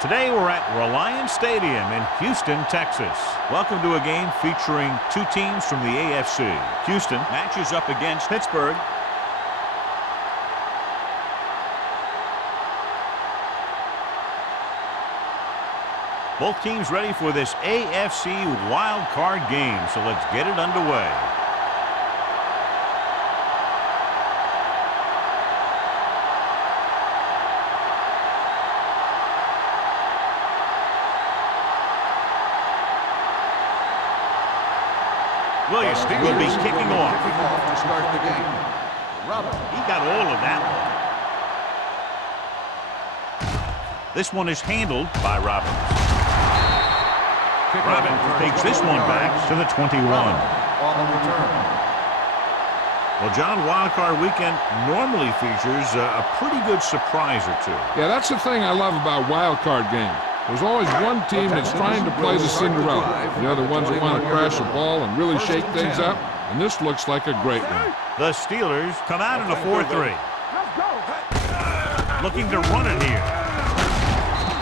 Today we're at Reliance Stadium in Houston, Texas. Welcome to a game featuring two teams from the AFC. Houston matches up against Pittsburgh. Both teams ready for this AFC Wildcard game, so let's get it underway. Williams will be kicking off to start the game. He got all of that one. This one is handled by Robbins. Robbins takes this one back to the 21. On the return. Well, John, Wildcard Weekend normally features a pretty good surprise or two. Yeah, that's the thing I love about Wildcard games. There's always one team that's trying to play the Cinderella. The other ones that want to crash the ball and really shake things up. And this looks like a great one. The Steelers come out in a 4-3. Looking to run it here.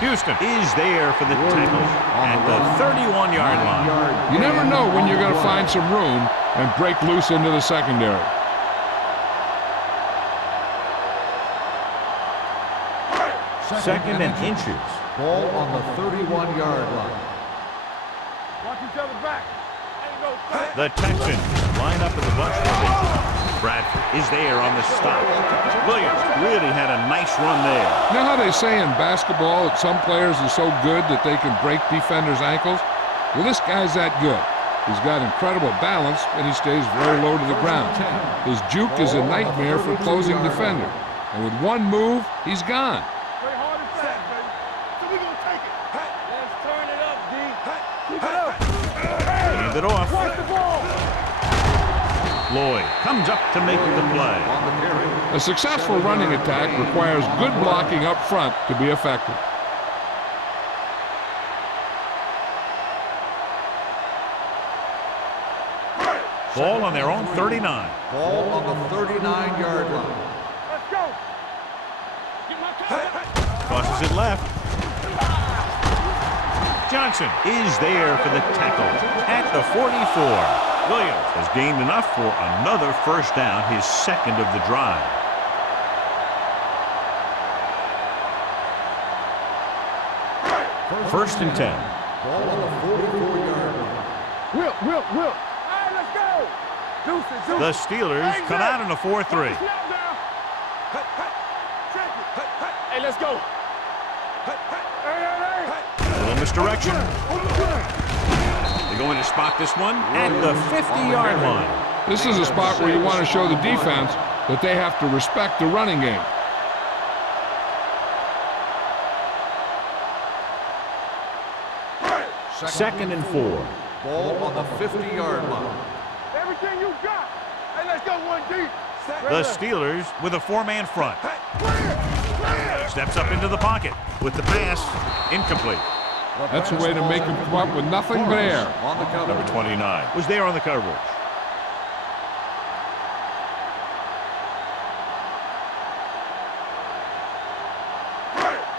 Houston is there for the tackle at the 31-yard line. You never know when you're going to find some room and break loose into the secondary. Second and inches. Ball on the 31-yard line. Watch each other back. The Texans line up in the bunch formation. Bradford is there on the stop. Williams really had a nice run there. You know how they say in basketball that some players are so good that they can break defenders' ankles? Well, this guy's that good. He's got incredible balance, and he stays very low to the ground. His juke is a nightmare for closing defenders. And with one move, he's gone. Hand it off. Lloyd comes up to make the play. A successful running attack requires good blocking up front to be effective. Ball on their own 39. Ball on the 39-yard line. Let's go. Crosses it left. Johnson is there for the tackle at the 44. Williams has gained enough for another first down, his second of the drive. First and 10. Ball on the 44-yard line. Will. Hey, let's go. Deuces. The Steelers come out in a 4-3. Hey, let's go. A little misdirection. They're going to spot this one at the 50-yard line. This is a spot where you want to show the defense that they have to respect the running game. Second and 4. Ball on the 50-yard line. Everything you got. Hey, let's go 1D. The Steelers with a four-man front. Steps up into the pocket with the pass. Incomplete. That's a way to make him come up with nothing but air. On the cover. Number 29 was there on the coverage.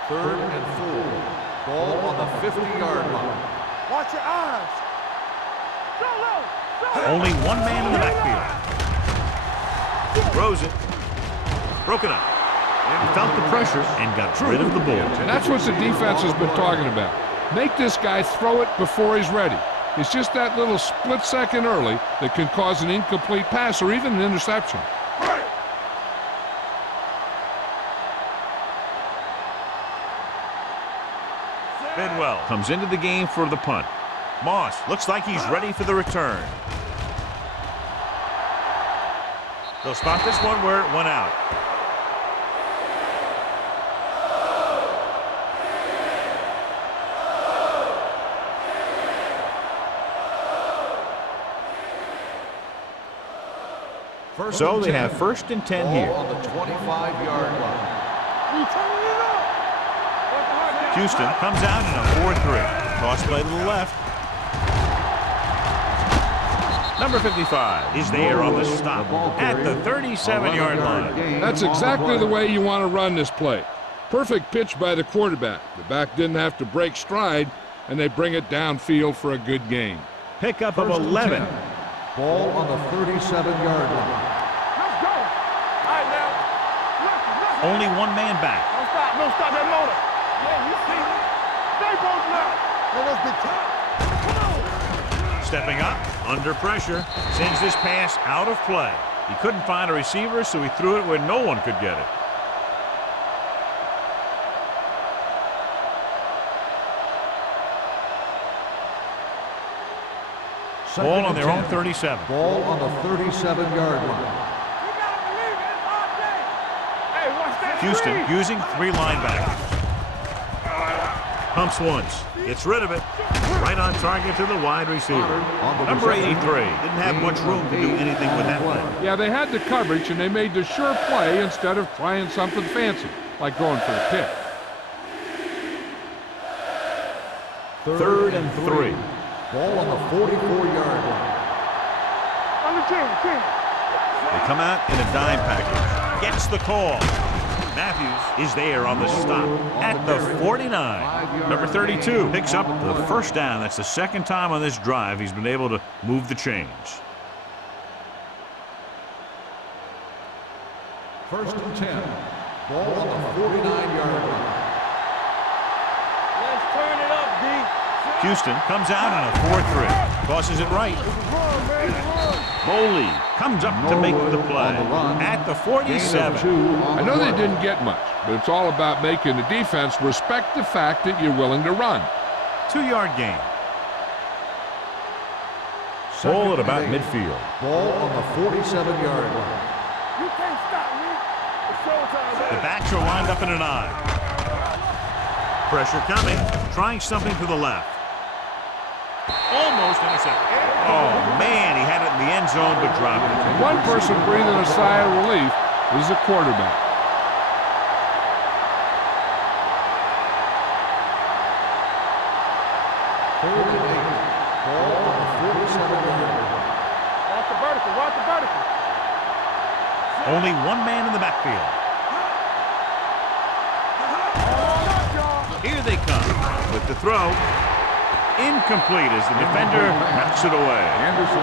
Third and 4. Ball on the 50-yard line. Watch your eyes. Only one man in the backfield. Throws it. Broken up. He felt the pressure and got rid of the ball. That's what the defense has been talking about. Make this guy throw it before he's ready. It's just that little split second early that can cause an incomplete pass or even an interception. Bidwell comes into the game for the punt. Moss looks like he's ready for the return. They'll spot this one where it went out. So they have first and 10 here. On the 25-yard line. Houston comes out in a 4-3. Toss play to the left. Number 55 is there on the stop at the 37-yard line. That's exactly the way you want to run this play. Perfect pitch by the quarterback. The back didn't have to break stride, and they bring it downfield for a good gain. Pickup of 11. Ball on the 37-yard line. Let's go. All right, now. Only one man back. Don't stop that motor. Yeah, you see me. Stay both now. Let's get tight. Come on. Stepping up, under pressure, sends this pass out of play. He couldn't find a receiver, so he threw it where no one could get it. Ball on their own 37. Ball on the 37-yard line. Houston using 3 linebackers. Pumps once. Gets rid of it. Right on target to the wide receiver. Number 83. Didn't have much room to do anything with that play. Yeah, they had the coverage, and they made the sure play instead of trying something fancy, like going for the pick. 3rd and 3. Ball on the 44-yard line. On the 10. They come out in a dime package. Gets the call. Matthews is there on the stop at the 49. Number 32 picks up the first down. That's the second time on this drive he's been able to move the chains. 1st and 10. Ball on the 49-yard line. Let's turn it up, D. Houston comes out in a 4-3. Tosses it right. Boley comes up to make the play at the 47. I know they didn't get much, but it's all about making the defense respect the fact that you're willing to run. 2-yard gain. Ball at about midfield. Ball on the 47-yard line. You can't stop me. It's showtime. The backs are lined up in an eye. Pressure coming. Trying something to the left. Almost intercepted. Oh, man, he had it in the end zone but dropped it. One person breathing a sigh of relief is the quarterback. Third and 8. Ball on the 47-yard line. Watch the vertical. Watch the vertical. Only one man in the backfield. Here they come with the throw. Incomplete as the defender knocks it away.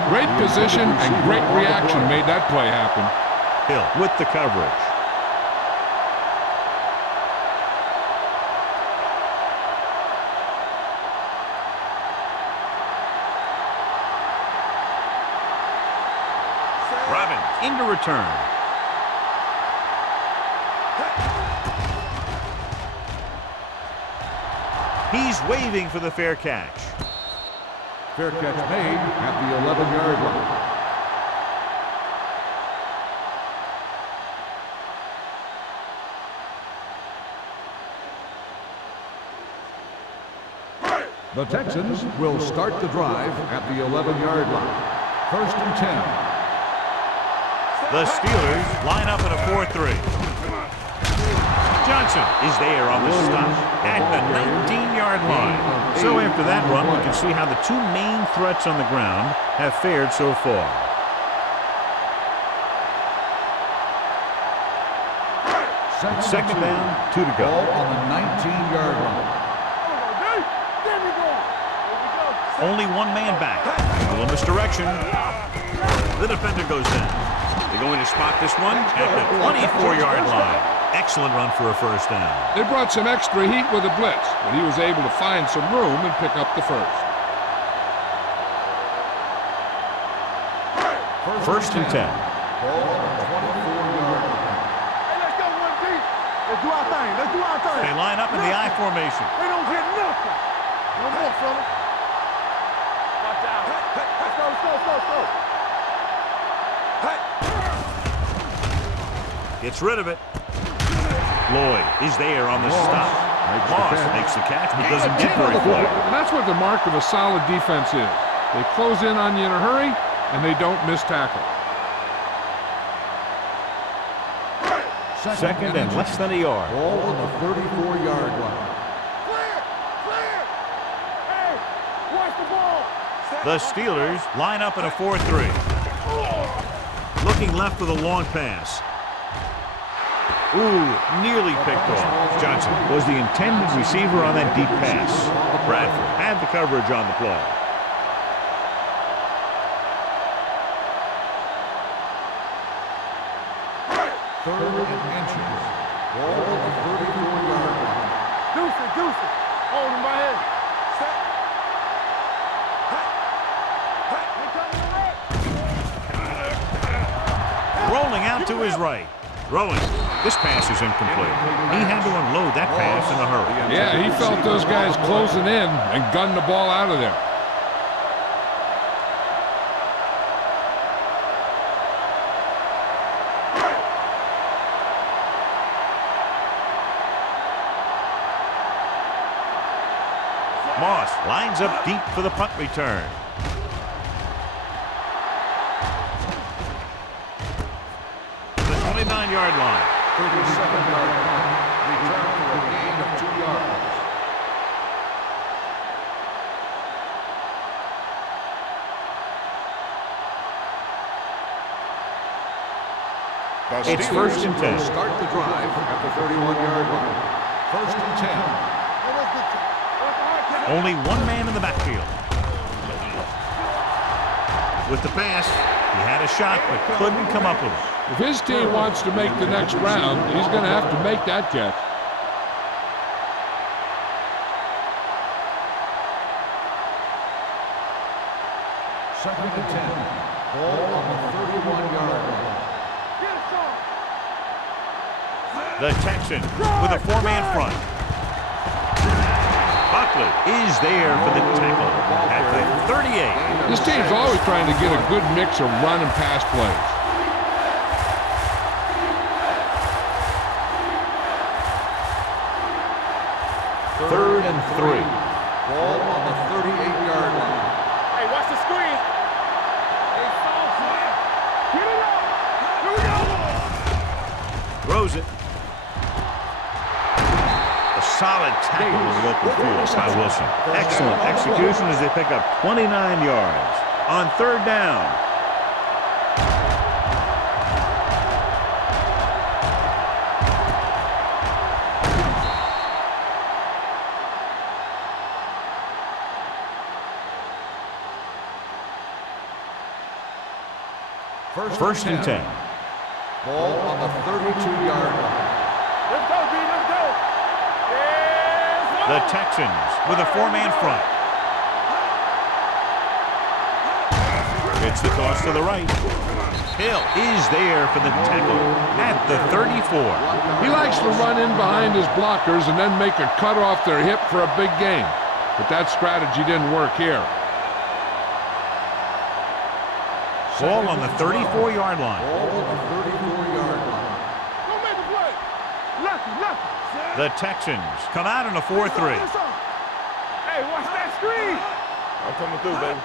Great position and great reaction made that play happen. Hill with the coverage. Robbins into return. He's waving for the fair catch. Fair catch made at the 11-yard line. The Texans will start the drive at the 11-yard line. 1st and 10. The Steelers line up in a 4-3. Johnson is there on the stop at the 19-yard line. So after that run, we can see how the 2 main threats on the ground have fared so far. Second down, 2 to go. Ball on the 19-yard line. Only one man back. A little misdirection. The defender goes down. They're going to spot this one at the 24-yard line. Excellent run for a first down. They brought some extra heat with a blitz, but he was able to find some room and pick up the first. 1st and 10. Ball on the 24-yard line. Hey, let's go, 1D. Let's do our thing. Let's do our thing. They line up in the I formation. They don't get nothing. No more, fella. Watch out. Let's go, let's go, let's go, let's go. Gets rid of it. Lloyd is there on the stop. Moss makes the catch but doesn't get very far. That's what the mark of a solid defense is. They close in on you in a hurry, and they don't miss tackle. Second and less than a yard. Ball on the 34-yard line. Clear! Clear! Hey, watch the ball. The Steelers line up in a 4-3. Looking left with a long pass. Ooh, nearly picked off. Johnson was the intended receiver on that deep pass. Bradford had the coverage on the play. Third and inches. Ball on the 34-yard line. Deuce it. Hold him by head. Set. Rolling out to his right. Throwing. This pass is incomplete. He had to unload that pass in a hurry. Yeah, he felt those guys closing in and gunned the ball out of there. Moss lines up deep for the punt return. The 29-yard line. 37-yard line. Return for a gain of 2 yards. It's first and 10. Start the drive at the 31-yard line. First and 10. Only one man in the backfield. With the pass, he had a shot but couldn't come up with it. If his team wants to make the next round, he's going to have to make that catch. Second and 10. Ball on the 31-yard line. The Texans with a four-man front. Buckley is there for the tackle at the 38. This team's always trying to get a good mix of run and pass plays. Third and 3. Ball on the 38-yard line. Hey, watch the screen. Hey, get it up. Here we go. Throws it. A solid tackle in the open field by Wilson. Excellent execution as they pick up 29 yards. On third down. First and 10. Ball on the 32-yard line. Let's go, B. Let's go. Yes, The Texans with a four-man front. It's the toss to the right. Hill is there for the tackle at the 34. He likes to run in behind his blockers and then make a cut off their hip for a big gain. But that strategy didn't work here. Ball on the 34-yard line. Ball on the 34-yard line. go make a play. Lucky. The Texans come out in a 4-3. Hey, watch that screen. I'm coming through, baby.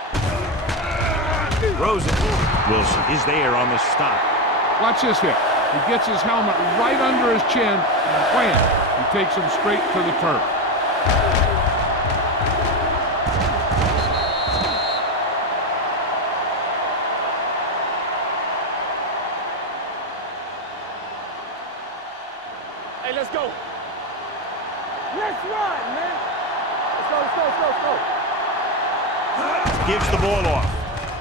Throws it. Wilson is there on the stop. Watch this hit. He gets his helmet right under his chin, and wham! He takes him straight to the turf. Hey, let's go. Let's run, man. Let's go. Gives the ball off.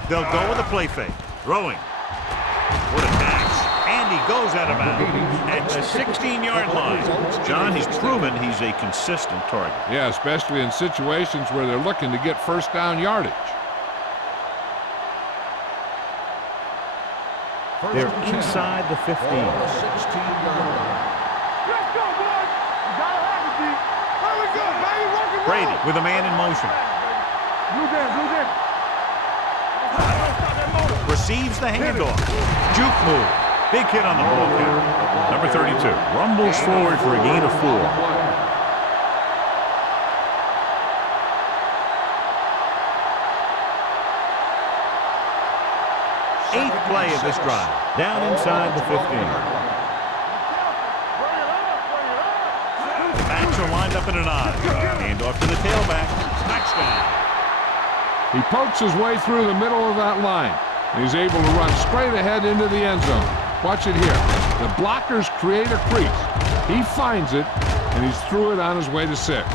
They'll go with a play fake. Throwing. What a dash. And he goes out of bounds at the 16-yard line. John, he's proven he's a consistent target. Yeah, especially in situations where they're looking to get first down yardage. They're inside the 15. Ball on the 16-yard line. Let's go, boys. You gotta have it, D. There we go, baby. Rock and roll. Brady with a man in motion. Blue down. Receives the handoff. Juke move. Big hit on the ball carrier. Number 32 rumbles forward for a gain of 4. Eighth play of this drive. Down inside the 15. The backs are lined up in an I. Handoff to the tailback. Touchdown. He pokes his way through the middle of that line. He's able to run straight ahead into the end zone. Watch it here. The blockers create a crease. He finds it, and he's through it on his way to 6.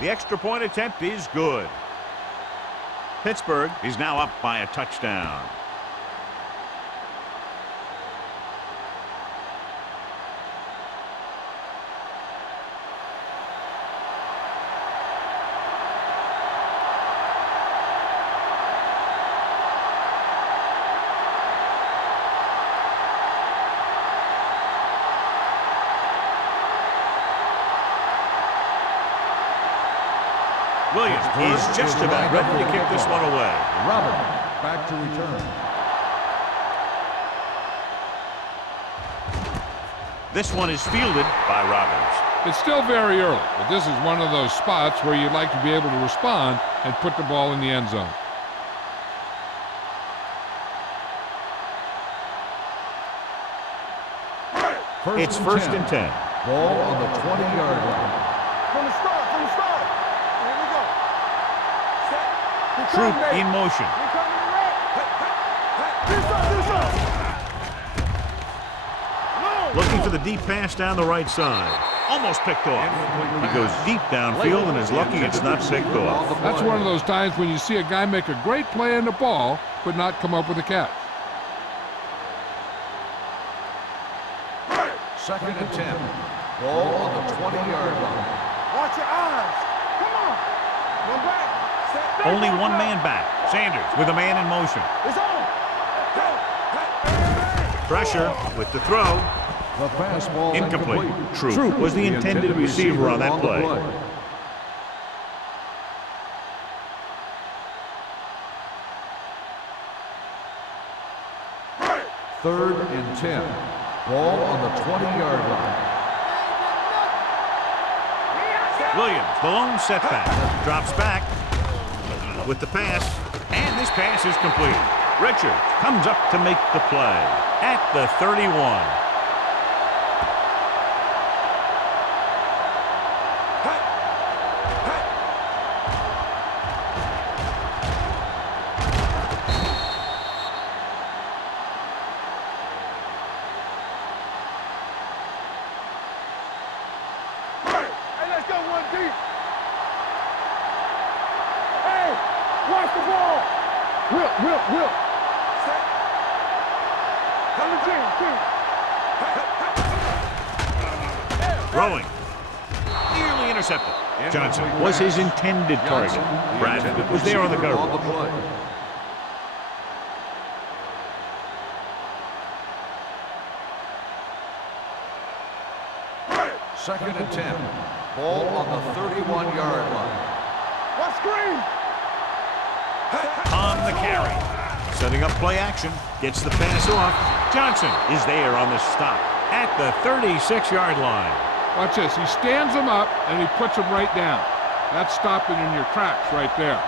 The extra point attempt is good. Pittsburgh is now up by a touchdown. Williams is just about ready to kick this one away. Robert back to return. This one is fielded by Robbins. It's still very early, but this is one of those spots where you'd like to be able to respond and put the ball in the end zone. It's first and 10. Ball on the 20-yard line. From the start. Here we go. Set. Troop in motion. We coming to red. Do something. No. Looking for the deep pass down the right side. Almost picked off. He goes deep downfield and is lucky it's not picked off. That's one of those times when you see a guy make a great play on the ball, but not come up with a catch. Second and 10. Ball on the 20-yard line. Watch your eyes. Come on. One back. Set. Only one man back. Sanders with a man in motion. It's on. Pressure with the throw. The fastball Incomplete. Troop was the intended receiver on that play. Third and 10. Ball on the 20-yard line. Williams, the lone setback. Drops back with the pass. And this pass is complete. Richard comes up to make the play at the 31. Watch the ball. Will. Set. Come to Jim. Throwing. Nearly intercepted. Johnson was his intended target. Bradford was there on the cover. Second and 10. Ball on the 31-yard line. What screen? On the carry. Setting up play action. Gets the pass off. Johnson is there on the stop at the 36-yard line. Watch this. He stands him up, and he puts him right down. That's stopping in your tracks right there.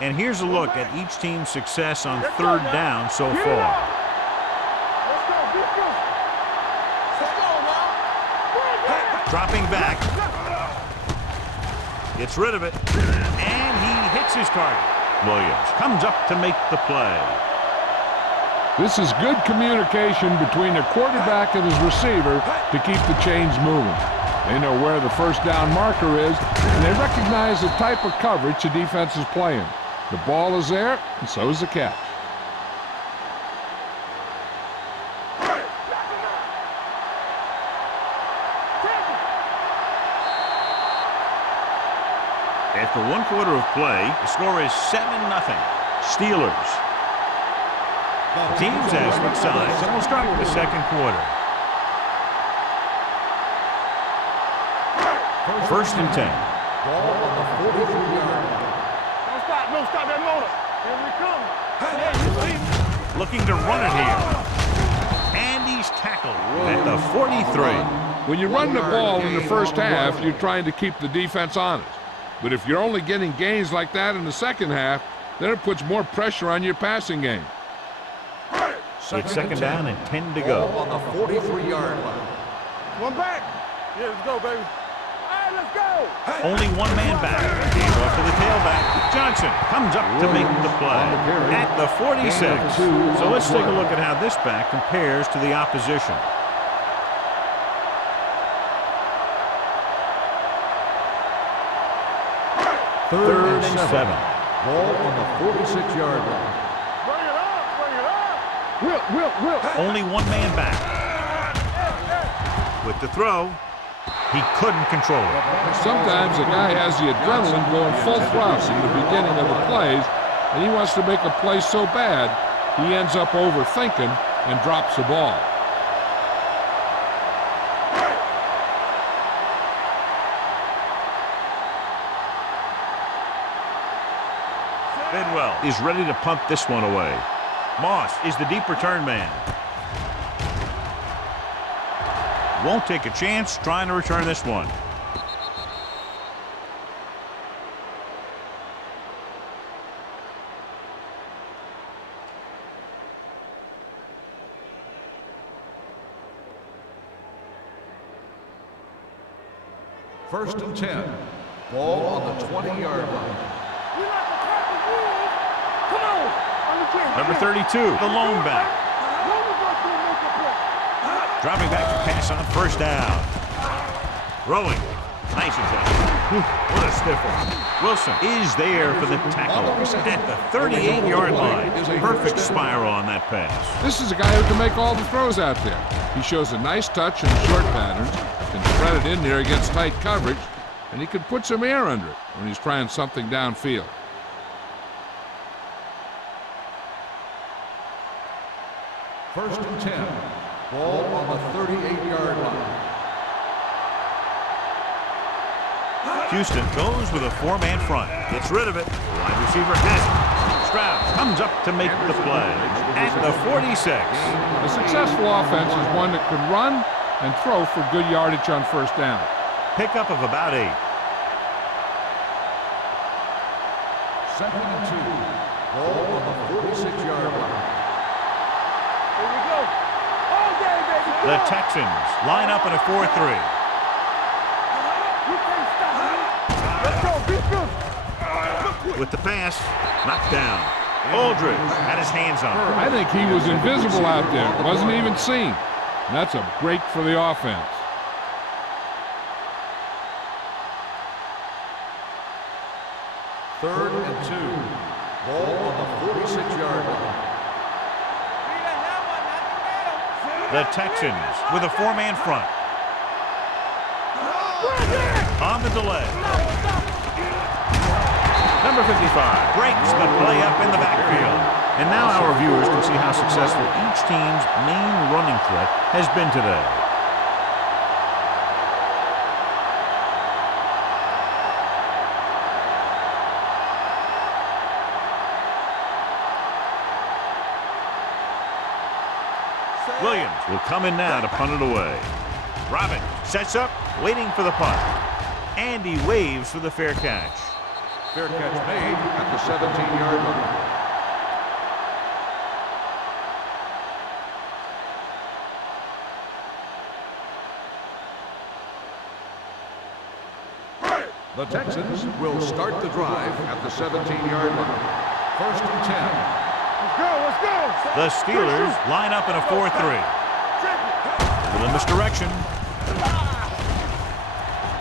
And here's a look at each team's success on third down so far. Let's go. Let's go now. Dropping back. Gets rid of it. And he hits his target. Williams comes up to make the play. This is good communication between the quarterback and his receiver to keep the chains moving. They know where the first down marker is, and they recognize the type of coverage the defense is playing. The ball is there, and so is the catch. After one quarter of play, the score is 7-0. Steelers. The teams as with signs, and we'll start with the second quarter. First and 10. Ball on the 43-yard line. Don't stop that motor. Here we come. Hey, you see? Looking to run it here. And he's tackled at the 43. When you run the ball in the first half, you're trying to keep the defense honest. But if you're only getting gains like that in the second half, then it puts more pressure on your passing game. It's second down and 10 to go. Ball on the 43-yard line. One back. Yeah, let's go, baby. All right, let's go. Only one man back. Hand off to the tailback. Johnson comes up to make the play at the 46. So let's take a look at how this back compares to the opposition. Third and 7. Ball on the 46-yard line. Bring it up, bring it up. Will. Only one man back. With the throw, he couldn't control it. Sometimes a guy has the adrenaline going full thrust in the beginning of the plays, and he wants to make a play so bad, he ends up overthinking and drops the ball. Bidwell is ready to punt this one away. Moss is the deep return man. Won't take a chance trying to return this one. First and 10. Ball on the 20-yard line. We like to tackle rules. Come on. Number 32, the lone back. Dropping back to pass on first down. Throwing. Nice attempt. What a stiff one. Wilson is there for the tackle at the 38-yard line. Perfect spiral on that pass. This is a guy who can make all the throws out there. He shows a nice touch in short patterns, can spread it in there against tight coverage, and he can put some air under it when he's trying something downfield. First and 10. Ball on the 38-yard line. Houston goes with a four-man front. Gets rid of it. Wide receiver has it. Stroud comes up to make the play at the 46. A successful offense is one that can run and throw for good yardage on first down. Pickup of about 8. Second and 2. Ball on the 46-yard line. Here we go. All day, baby. Come The on. Texans line up in a 4-3. You can't stop me. Let's go. Be good. With the pass, knocked down. Aldridge had his hands on it. I think he was invisible out there, wasn't even seen. And that's a break for the offense. Third and 2. Ball on the 46-yard line. The Texans with a four-man front. On the delay. Number 55 breaks the play up in the backfield. And now our viewers can see how successful each team's main running threat has been today. Williams will come in now to punt it away. Robin sets up, waiting for the punt. And he waves for the fair catch. Fair catch made at the 17-yard line. The Texans will start the drive at the 17-yard line. First and 10. Let's go. Let's go. The Steelers line up in a 4-3. Little misdirection.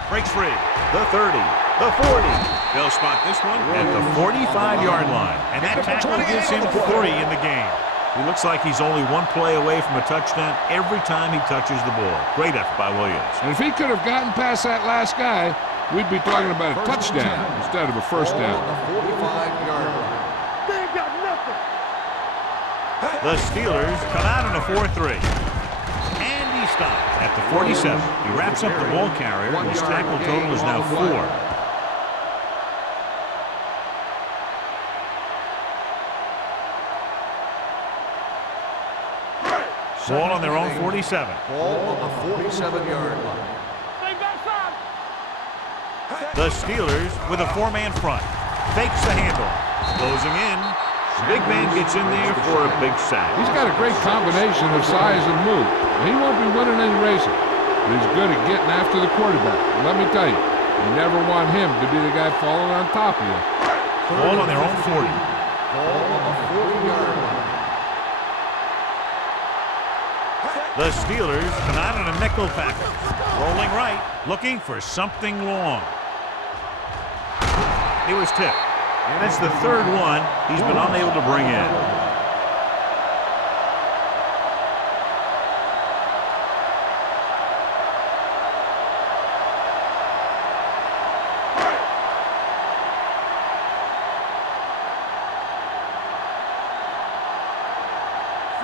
Breaks free. The 30. The 40. They'll spot this one at the 45-yard line. And that tackle gives him 3 in the game. He looks like he's only one play away from a touchdown every time he touches the ball. Great effort by Williams. And if he could have gotten past that last guy, we'd be talking about a touchdown instead of a first down. On the 45-yard line. They ain't got nothing. The Steelers come out in a 4-3. And he stops at the 47. He wraps up the ball carrier, and his tackle total is now 4. Ball on their own 47. Ball on the 47-yard line. The Steelers with a 4-man front. Fakes the handoff. Closing in. Big man gets in there for a big sack. He's got a great combination of size and move. He won't be winning any races, but he's good at getting after the quarterback. And let me tell you, you never want him to be the guy falling on top of you. Ball on their own 40. Ball on the 40-yard line. The Steelers come out in a nickel package. Rolling right, looking for something long. He was tipped. That's the third one he's been unable to bring in.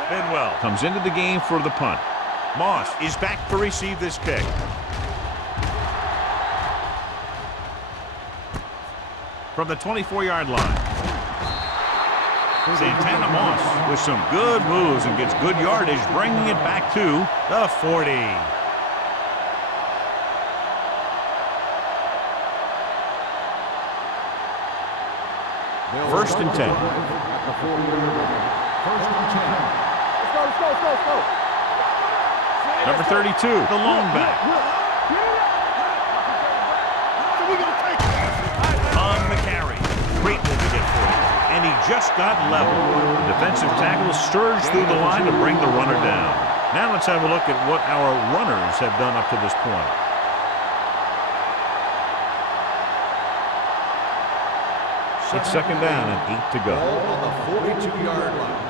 Bidwell comes into the game for the punt. Moss is back to receive this kick. From the 24-yard line. Santana Moss with some good moves and gets good yardage, bringing it back to the 40. First and 10. Let's go. Number 32, the lone back. On the carry. Great move to get for it. And he just got level. The defensive tackle surged through the line to bring the runner down. Now let's have a look at what our runners have done up to this point. It's second down and 8 to go. Ball on the 42-yard line.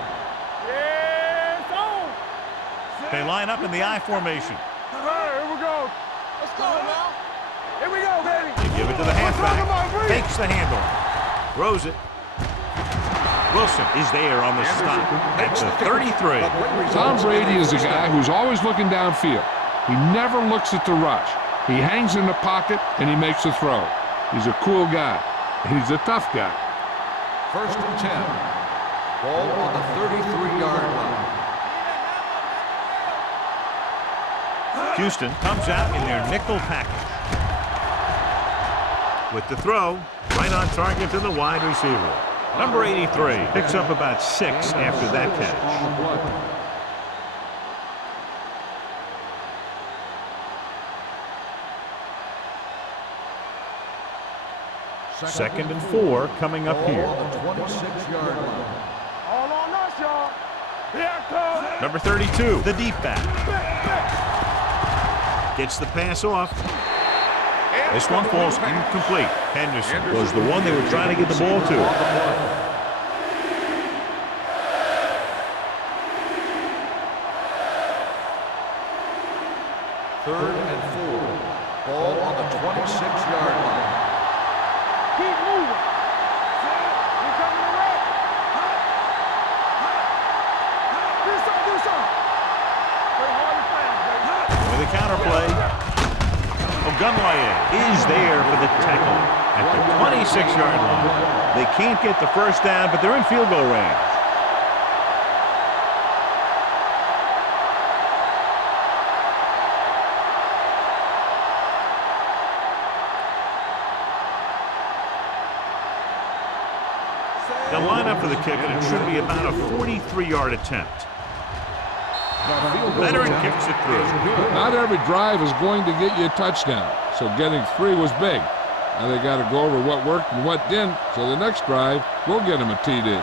They line up in the I formation. Here we go. Let's go now. Here we go, baby. They give it to the halfback. Takes the handle. Throws it. Wilson is there on the stop. That's a 33. Tom Brady is a guy who's always looking downfield. He never looks at the rush. He hangs in the pocket, and he makes a throw. He's a cool guy. He's a tough guy. First and 10. Ball on the 33-yard line. Houston comes out in their nickel package. With the throw, right on target to the wide receiver. Number 83 picks up about 6 after that catch. Second and 4 coming up here. Ball on the 26-yard line. All on us, y'all. Here it comes. Number 32, the deep back. Gets the pass off. This one falls incomplete. Henderson was the one they were trying to get the ball to. Third and 4. Ball on the 26-yard line. Keep moving. Here coming the red. Do something. Play hard and fast, baby. With a counter play. Ogunlaye is there for the tackle at the 26-yard line. They can't get the first down, but they're in field goal range. They'll line up for the kick, and it should be about a 43-yard attempt. Veteran kicks it through. Not every drive is going to get you a touchdown, so getting 3 was big. Now they got to go over what worked and what didn't, so the next drive will get them a TD.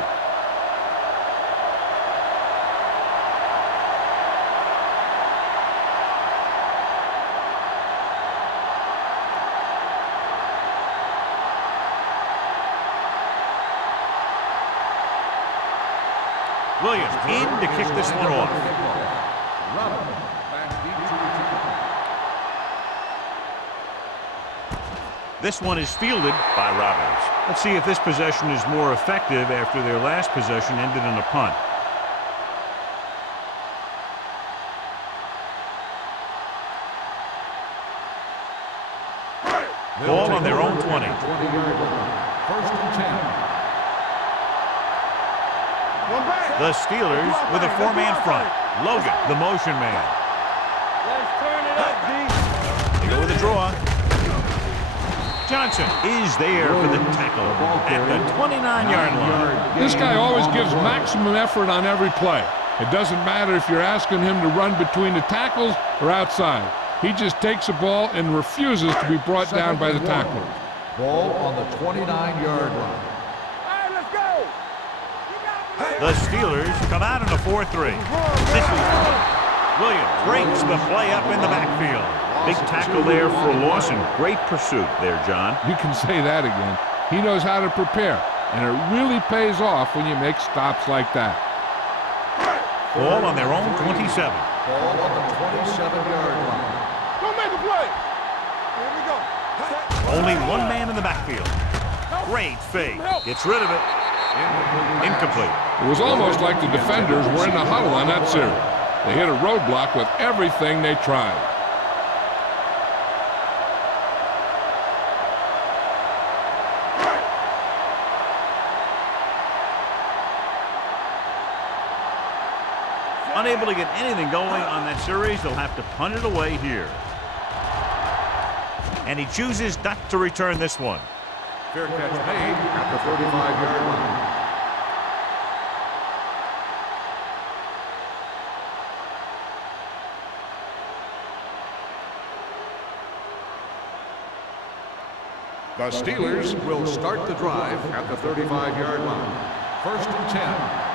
Williams in to kick this one off. This one is fielded by Robbins. Let's see if this possession is more effective after their last possession ended in a punt. The Steelers with a four-man front. Logan, the motion man. Let's turn it up, D. They go with a draw. Johnson is there for the tackle at the 29-yard line. This guy always gives maximum effort on every play. It doesn't matter if you're asking him to run between the tackles or outside. He just takes the ball and refuses to be brought down by the tackler. Ball on the 29-yard line. All right, let's go. The Steelers come out in a 4-3. This is Williams breaks the play up in the backfield. Big tackle there for a loss and great pursuit there, John. You can say that again. He knows how to prepare, and it really pays off when you make stops like that. Ball on their own 27. Ball on the 27-yard line. Don't make a play. Here we go. Only one man in the backfield. Great fake. Gets rid of it. Incomplete. It was almost like the defenders were in the huddle on that series. They hit a roadblock with everything they tried. Unable to get anything going on that series, they'll have to punt it away here. And he chooses not to return this one. Fair catch made at the 35-yard line. The Steelers will start the drive at the 35-yard line. First and 10.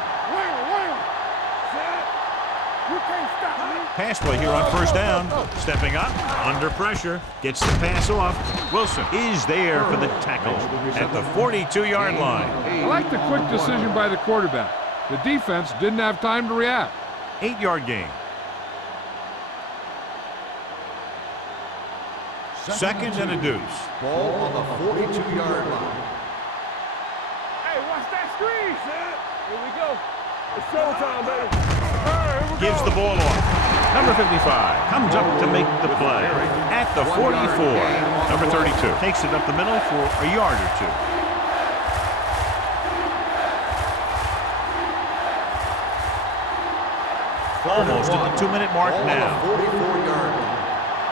You can't stop me. Pass play here on first down. Stepping up, under pressure, gets the pass off. Wilson is there for the tackle at the 42-yard line. I like the quick decision by the quarterback. The defense didn't have time to react. 8-yard gain. Second and a deuce. Ball on the 42-yard line. Hey, watch that screen, son. Here we go. It's showtime, baby. All right, here we Gives go. the ball off. Number 55 comes up to make the play at the 44. Number 32 takes it up the middle for a yard or two. Almost at the 2-minute mark now. 44-yard line.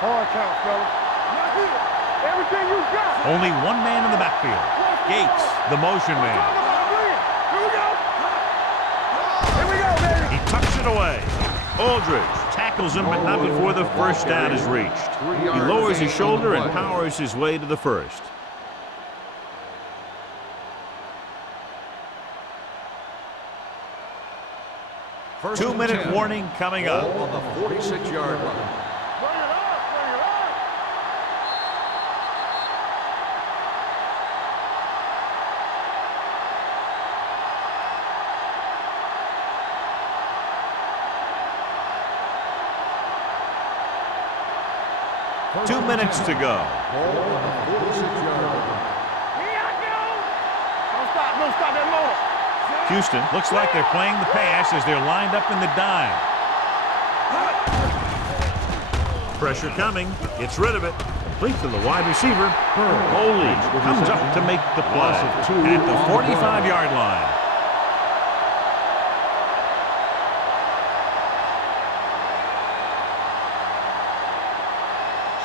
Hard count, fella. Everything you got. Only one man in the backfield. Gates, the motion man. Here we go. Here we go, baby. He tucks it away. Aldridge tackles him, but not before the first down is reached. He lowers his shoulder and powers his way to the first. First 2-minute 10. warning coming up. Ball on the 46-yard line. Bring it up. Bring it up. 2 minutes to go. Ball on the 46-yard line. Here I go. Don't stop that motor. Houston looks like they're playing the pass as they're lined up in the dime. Pressure coming. Gets rid of it. Complete to the wide receiver. Holy comes up to make the play at the 45-yard line.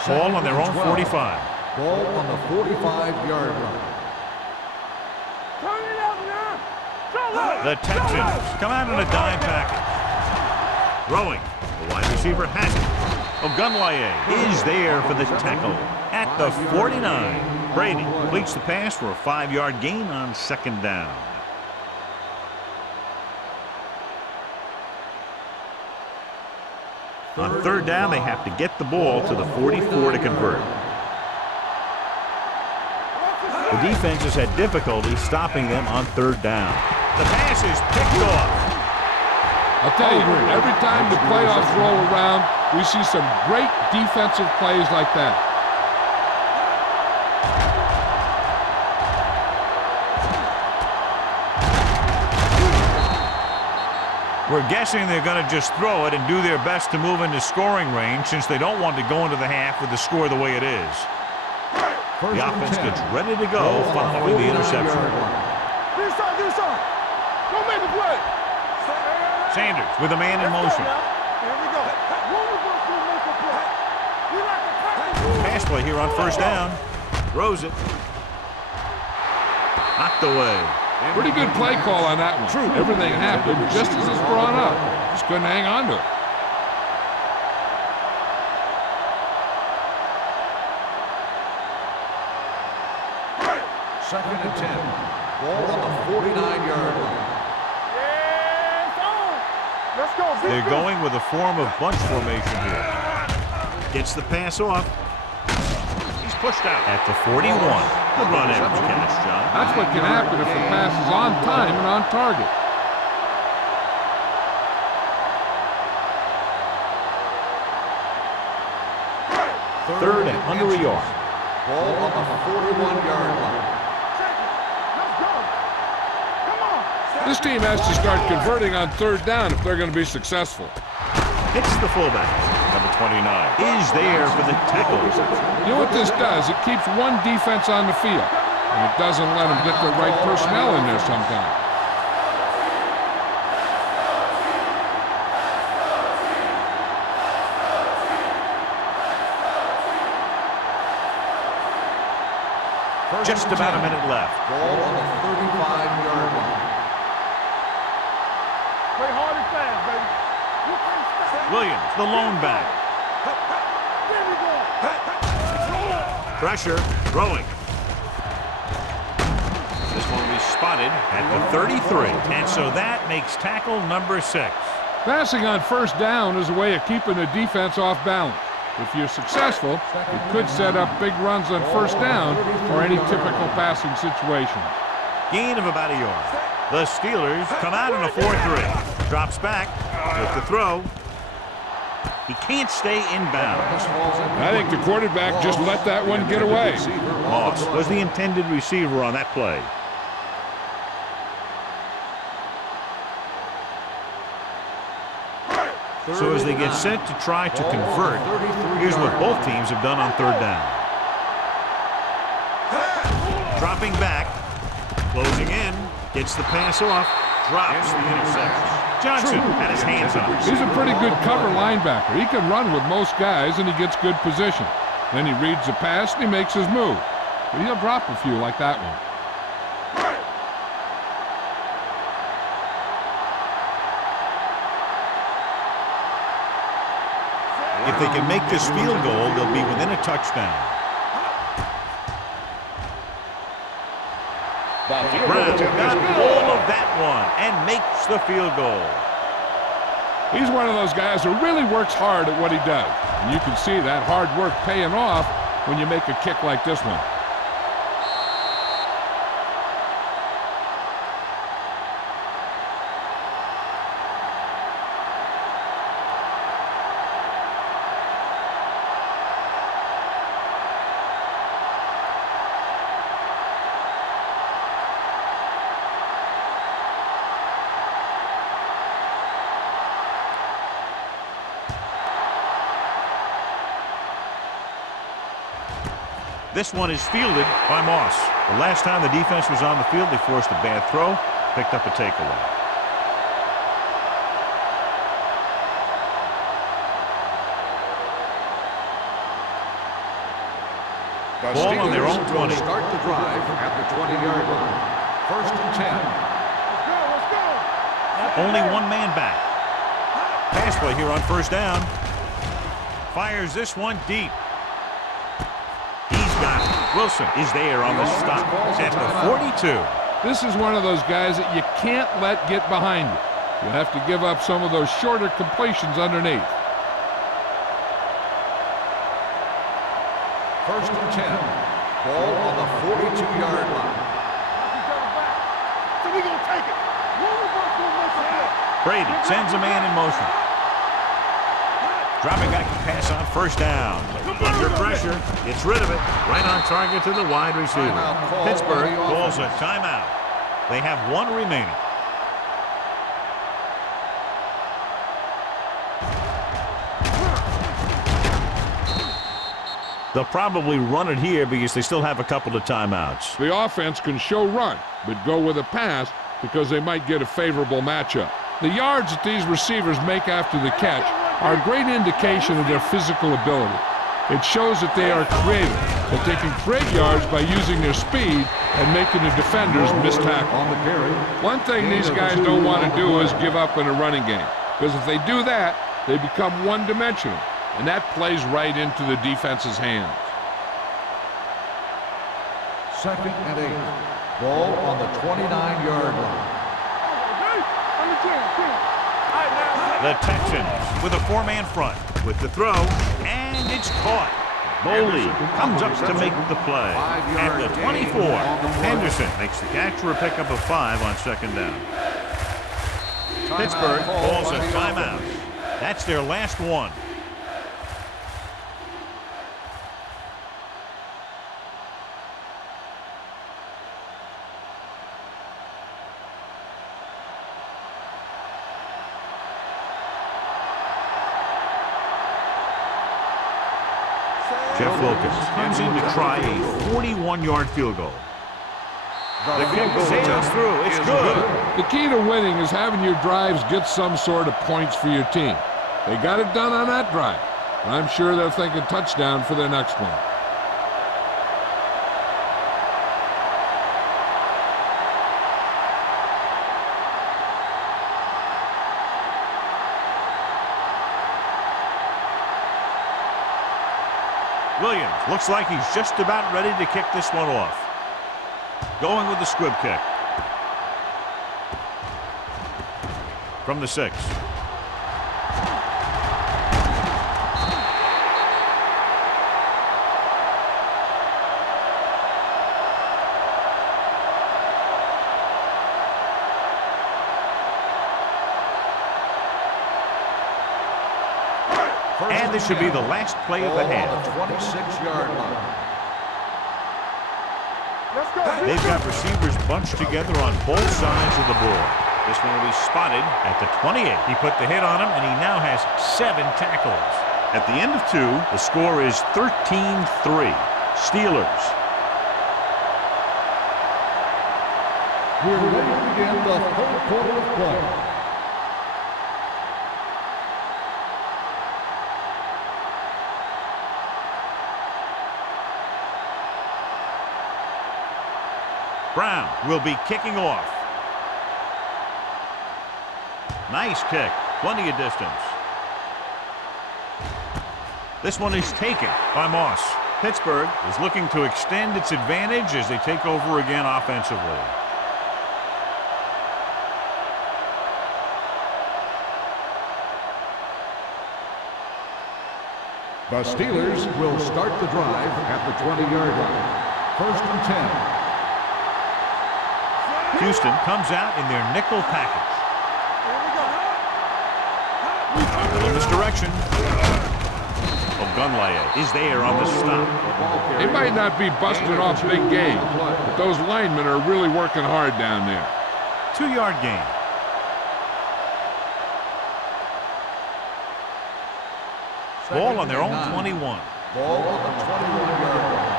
Ball on their own 45. Ball on the 45-yard line. Turn it up now. Show up. The Texans come out in a dime package. Throwing. The wide receiver has it. Ogunwaye is there for the tackle at the 49. Brady completes the pass for a 5-yard gain on second down. On third down, they have to get the ball to the 44 to convert. The defense has had difficulty stopping them on third down. The pass is picked off. I'll tell you, every time the playoffs roll around, we see some great defensive plays like that. We're guessing they're going to just throw it and do their best to move into scoring range since they don't want to go into the half with the score the way it is. The offense gets ready to go following the interception. Do something. Don't make a play. Sanders with a man in motion. Here we go. We like to practice. Pass play here on first down. Throws it. Knocked away. Pretty good play call on that one. True. Everything happened just as it's brought up. Just couldn't hang on to it. Second and 10. Ball on the 49-yard line. Yeah, it's on. Let's go. They're going with a form of bunch formation here. Gets the pass off. He's pushed out at the 41. Good run after catch, John. That's what can happen if the pass is on time and on target. Third and under a yard. Ball on the 41-yard line. Let's go. Come on. This team has to start converting on third down if they're going to be successful. Hits the fullback. Number 29 is there for the tackle. You know what this does? It keeps one defense on the field, and it doesn't let them get the right personnel in there sometimes. Just about a minute left. Ball on the 35-yard line. Play hard and fast, baby. You can't stop. Williams, the lone back. There we go. Pressure, throwing. This one will be spotted at the 33. And so that makes tackle number 6. Passing on first down is a way of keeping the defense off balance. If you're successful, it could set up big runs on first down or any typical passing situation. Gain of about a yard. The Steelers come out in a 4-3. Drops back with the throw. He can't stay inbounds. I think the quarterback just let that one get away. Moss was the intended receiver on that play. So as they get set to try to convert, here's what both teams have done on third down. Dropping back, closing in, gets the pass off, drops the interception. Johnson had his hands on it. He's a pretty good cover linebacker. He can run with most guys, and he gets good position. Then he reads the pass, and he makes his move. But he'll drop a few like that one. If they can make this field goal, they'll be within a touchdown. Brown got all of that one and makes the field goal. He's one of those guys who really works hard at what he does. And you can see that hard work paying off when you make a kick like this one. This one is fielded by Moss. The last time the defense was on the field, they forced a bad throw, picked up a takeaway. Ball on their own 20. Start the drive at the 20-yard line. First and 10. Let's go. Only one man back. Pass play here on first down. Fires this one deep. He's got it. Wilson is there on the stop at the 42. This is one of those guys that you can't let get behind you. You'll have to give up some of those shorter completions underneath. First and 10. Ball on the 42-yard line. So we gonna take it. Brady sends a man in motion. Dropping back to pass on first down. Under pressure, gets rid of it. Right on target to the wide receiver. Pittsburgh calls a timeout. They have one remaining. They'll probably run it here because they still have a couple of timeouts. The offense can show run, but go with a pass because they might get a favorable matchup. The yards that these receivers make after the catch are a great indication of their physical ability. It shows that they are creative, that they can create yards by using their speed and making the defenders miss tackle. One thing these guys don't want to do is give up in a running game, because if they do that, they become one-dimensional, and that plays right into the defense's hands. 2nd and 8. Ball on the 29-yard line. The Texans with a 4-man front with the throw, and it's caught. Boley comes up to make the play. At the 24, Henderson makes the catch for a pickup of 5 on 2nd down. Pittsburgh calls a timeout. That's their last one. Jeff Wilkins comes in to try a 41-yard field goal. The kick sails through. It's good. The key to winning is having your drives get some sort of points for your team. They got it done on that drive. And I'm sure they're thinking touchdown for their next one. Williams looks like he's just about ready to kick this one off. Going with the squib kick. From the 6. And this should be the last play of the half. 26-yard line. They've got receivers bunched together on both sides of the board. This one will be spotted at the 28. He put the hit on him, and he now has 7 tackles. At the end of 2, the score is 13-3. Steelers. We're ready to begin the 3rd quarter of play. Brown will be kicking off. Nice kick. Plenty of distance. This one is taken by Moss. Pittsburgh is looking to extend its advantage as they take over again offensively. The Steelers will start the drive at the 20-yard line. 1st and 10. Houston comes out in their nickel package. A little misdirection. Ogunlaye is there on the stop. They might not be busting off big games, but those linemen are really working hard down there. 2-yard gain. Ball on their own 21. Ball on the 21-yard line.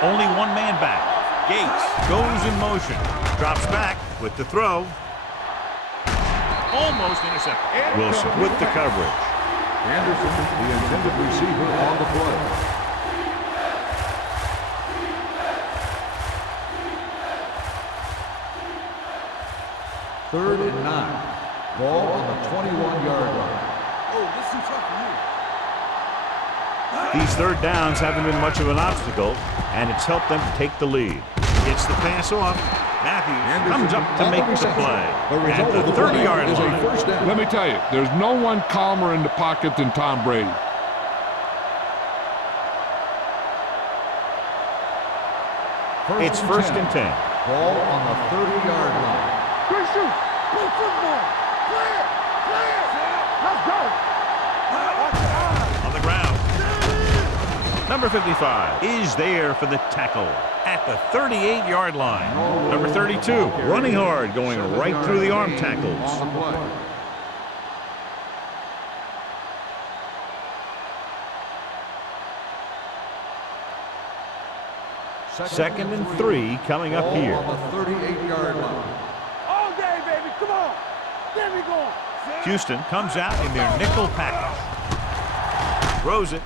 Only 1 man back. Gates goes in motion. Drops back with the throw. Almost intercepted. Wilson with the coverage. Anderson, the intended receiver, on the play. Third and 9. Ball on the 21-yard line. Oh, this is tough for you. These 3rd downs haven't been much of an obstacle, and it's helped them to take the lead. Gets the pass off. Matthews comes up to make the play at the 30-yard line. Let me tell you, there's no one calmer in the pocket than Tom Brady. It's 1st and 10. Ball on the 30-yard line. Good shoot. Good football. Clear. Clear. Let's go. On the ground. Number 55 is there for the tackle at the 38-yard line. Number 32 running hard, going right through the arm tackles. Second and 3 coming up here. On the 38-yard line. Houston comes out in their nickel package. Throws it.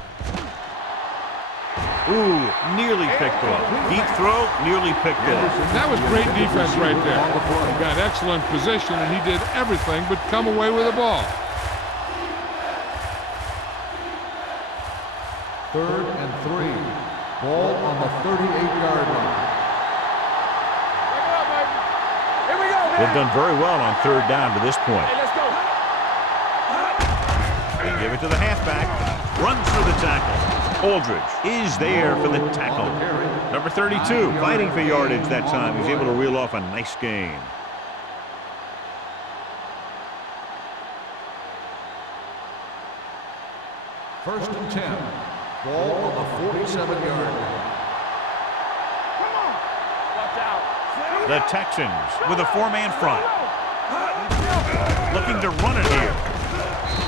Ooh, nearly picked off. Deep throw, nearly picked off. That was great defense right there. He got excellent position, and he did everything but come away with the ball. 3rd and 3. Ball on the 38-yard line. They've done very well on 3rd down to this point. They give it to the halfback. Runs through the tackle. Aldridge is there for the tackle. Number 32, fighting for yardage that time. He's able to reel off a nice gain. First and 10. Ball on the 47-yard line. The Texans with a 4-man front. Looking to run it here.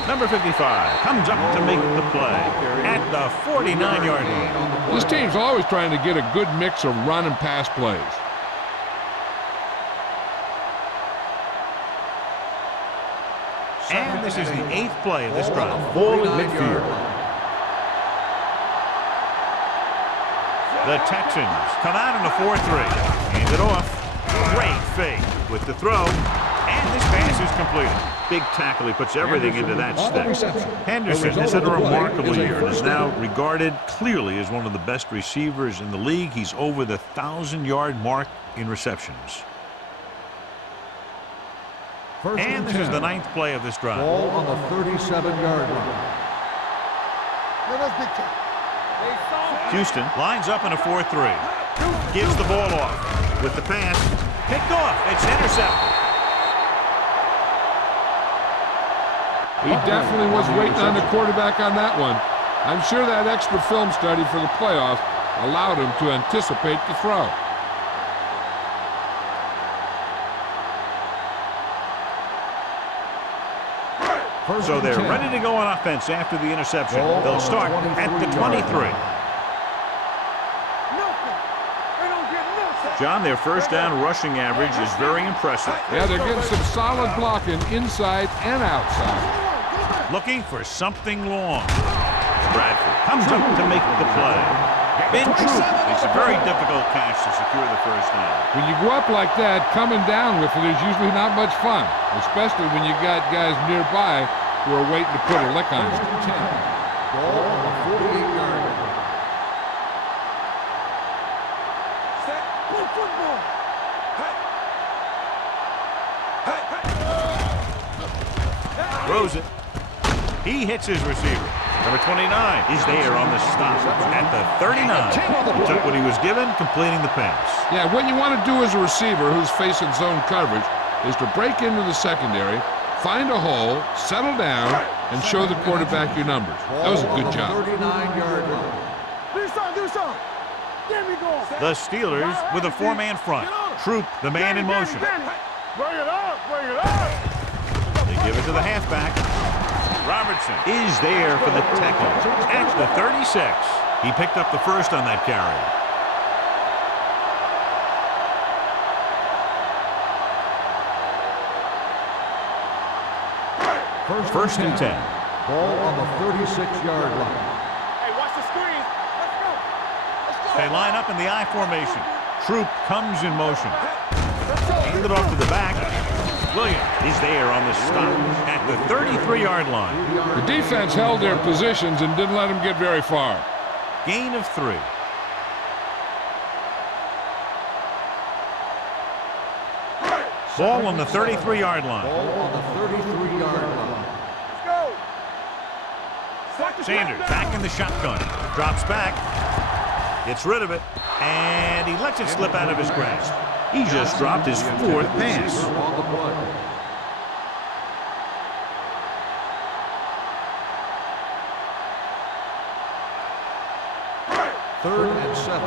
Number 55 comes up to make the play at the 49-yard line. This team's always trying to get a good mix of run and pass plays. And this is the 8th play of this drive. Ball at midfield. The Texans come out in a 4-3. Hand it off. Great fake with the throw. And this pass is completed. Big tackle. He puts everything into that step. Henderson has had a remarkable year and is now regarded clearly as one of the best receivers in the league. He's over the 1,000-yard mark in receptions. And this is the 9th play of this drive. Ball on the 37-yard line. Houston lines up in a 4-3. Gives the ball off. With the pass. Picked off. It's intercepted. He definitely was waiting on the quarterback on that one. I'm sure that extra film study for the playoffs allowed him to anticipate the throw. So they're ready to go on offense after the interception. They'll start at the 23. John, their first down rushing average is very impressive. Yeah, they're getting some solid blocking inside and outside. Looking for something long. Bradford comes up to make the play. Ben Troop makes a very difficult catch to secure the first down. When you go up like that, coming down with it is usually not much fun, especially when you got guys nearby who are waiting to put a lick on you. Ball on the 48-yard line. Throws it. He hits his receiver. Number 29 is there on the stop at the 39. He took what he was given, completing the pass. Yeah, what you want to do as a receiver who's facing zone coverage is to break into the secondary, find a hole, settle down, and show the quarterback your numbers. That was a good job. 39-yard line. The Steelers with a 4-man front. Troop, the man in motion. Bring it up, bring it up. They give it to the halfback. Robertson is there for the tackle at the 36. He picked up the first on that carry. First and 10. Ball on the 36-yard line. Hey, watch the screen. Let's go. They line up in the I formation. Troop comes in motion. Hand it off to the back. Williams is there on the stop at the 33-yard line. The defense held their positions and didn't let them get very far. Gain of 3. Ball on the 33-yard line. Ball on the 33-yard line. Let's go. Sanders back in the shotgun. Drops back. Gets rid of it. And he lets it slip out of his grasp. He just dropped his 4th pass. On the play. Third and 7.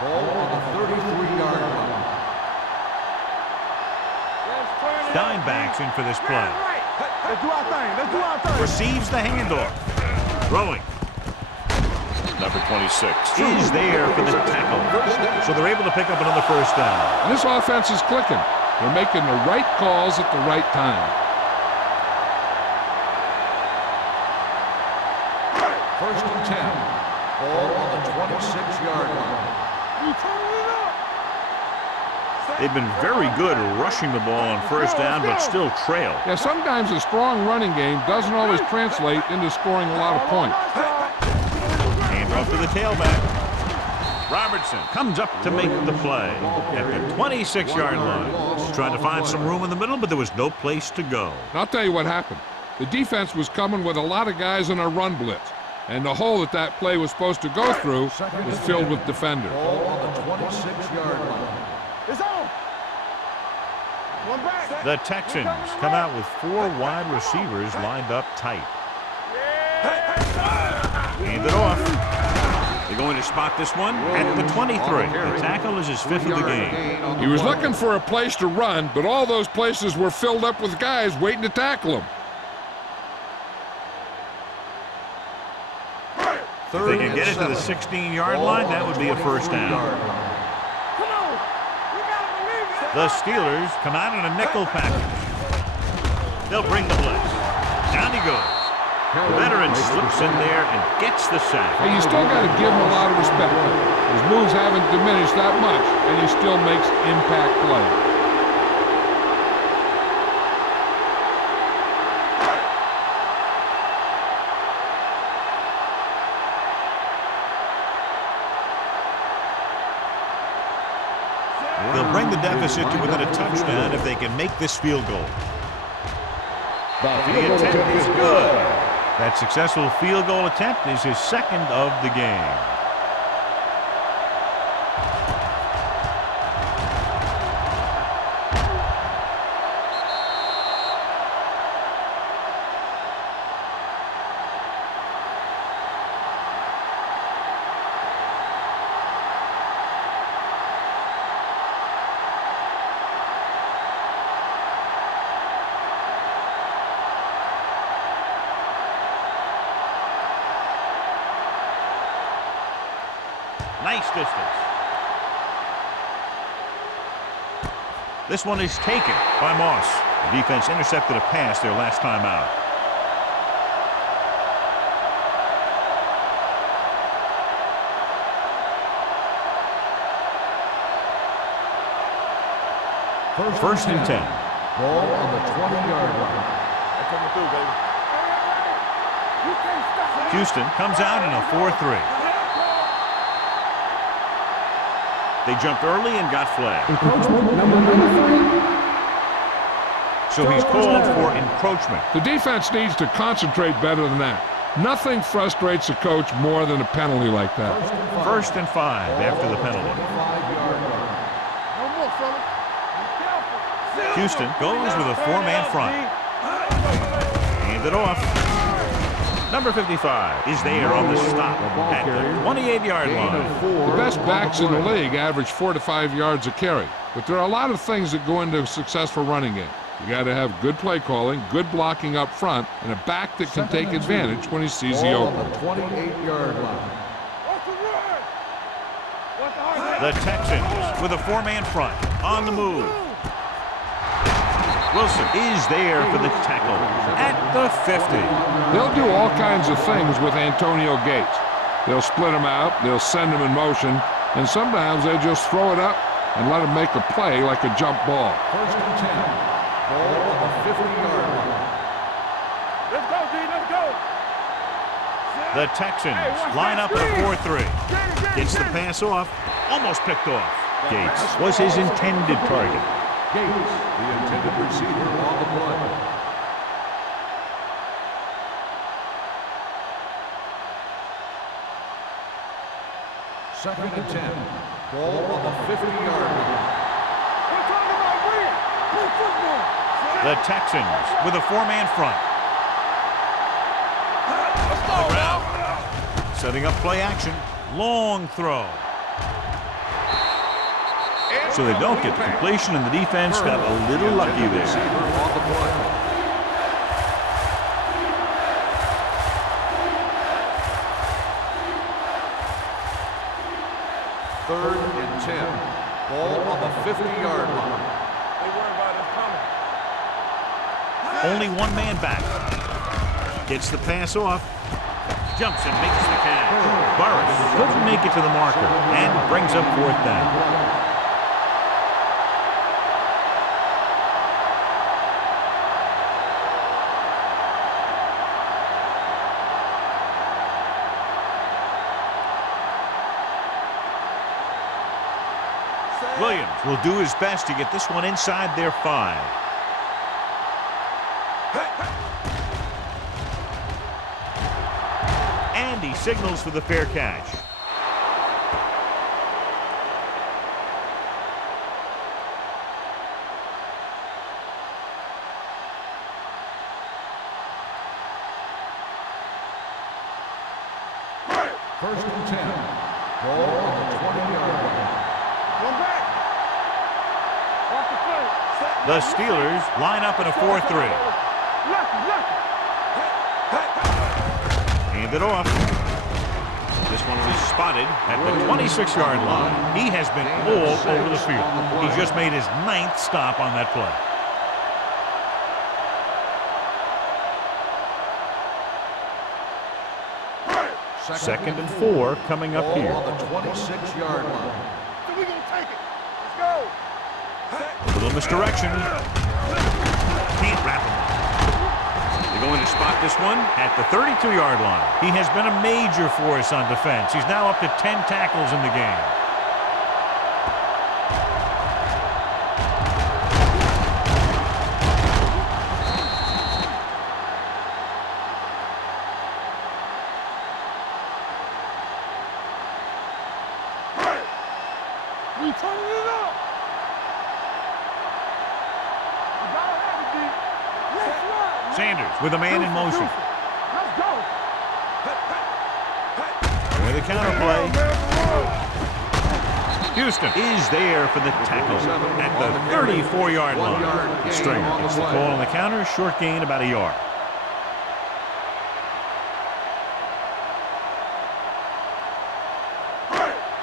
Ball on the 33-yard line. Dime backs in for this play. Let's do our thing. Let's do our thing. Receives the handoff. Throwing. Number 26 is there for the tackle. So they're able to pick up another first down. And this offense is clicking. They're making the right calls at the right time. First and 10. Ball on the 26-yard line. You turn it up. They've been very good rushing the ball on first down, but still trail. Yeah, sometimes a strong running game doesn't always translate into scoring a lot of points. Hand off to the tailback. Robertson comes up to make the play at the 26-yard line. Trying to find some room in the middle, but there was no place to go. And I'll tell you what happened. The defense was coming with a lot of guys in a run blitz, and the hole that play was supposed to go through was filled with defenders. Ball on the 26-yard line. It's on. One back. The Texans come out with 4 wide receivers lined up tight. Hand it off. They're going to spot this one at the 23. The tackle is his 5th of the game. He was looking for a place to run, but all those places were filled up with guys waiting to tackle him. If they can get it to the 16-yard line, that would be a first down. Come on. We gotta believe it. The Steelers come out in a nickel package. They'll bring the blitz. Down he goes. The veteran slips in there and gets the sack. Hey, you still got to give him a lot of respect. His moves haven't diminished that much, and he still makes impact plays. They'll bring the deficit to within a touchdown if they can make this field goal. The attempt is good. That successful field goal attempt is his 2nd of the game. Nice distance. This one is taken by Moss. The defense intercepted a pass their last time out. First and 10. Ball on the 20-yard line. They're coming through, baby. You can't stop. Houston comes out in a 4-3. They jumped early and got flagged. So he's called for encroachment. The defense needs to concentrate better than that. Nothing frustrates a coach more than a penalty like that. First and 5 after the penalty. No more, fella. Be careful. Houston goes with a 4-man front. Hand it off. Number 55 is there on the stop at the 28-yard line. The best backs in the league average 4 to 5 yards a carry, but there are a lot of things that go into a successful running game. You got to have good play calling, good blocking up front, and a back that can take advantage when he sees the opening. On the 28-yard line. What's the run? What's the hard The Texans with a 4-man front on the move. Wilson is there for the tackle at the 50. They'll do all kinds of things with Antonio Gates. They'll split him out, they'll send him in motion, and sometimes they just throw it up and let him make a play like a jump ball. First and 10. Ball on the 50-yard line. Let's go, D. Let's go. The Texans line up in a 4-3. Gets the pass off, almost picked off. Gates was his intended target. Gates, the intended receiver on the play. Second and 10. Ball on the 50-yard line. We're talking about win. Play football. The Texans with a 4-man front. Let's go, Around. Setting up play action. Long throw. So they don't get the completion, and the defense got a little lucky there. On the play. Third and 10. Ball on the 50-yard line. They worry about us coming. Only one man back. Gets the pass off. Jumps and makes the catch. Burris couldn't make it to the marker and brings up 4th down. Williams will do his best to get this one inside their 5. And he signals for the fair catch. First and 10. Ball on the 20-yard line. One back. Off the foot. The Steelers line up in a 4-3. Hand it off. This one was spotted at the 26-yard line. He has been all over the field. He just made his 9th stop on that play. Second and 4 coming up here. On the 26-yard line. We're going to take it. Let's go. A little misdirection. Can't wrap him up. They're going to spot this one at the 32-yard line. He has been a major force on defense. He's now up to 10 tackles in the game. We turning it up. You gotta have it, D. Let's run. Sanders with a man in motion. Let's go. With a counterplay. Houston is there for the tackle at the 34-yard line. Stringer gets the call on the counter. Short gain about a yard.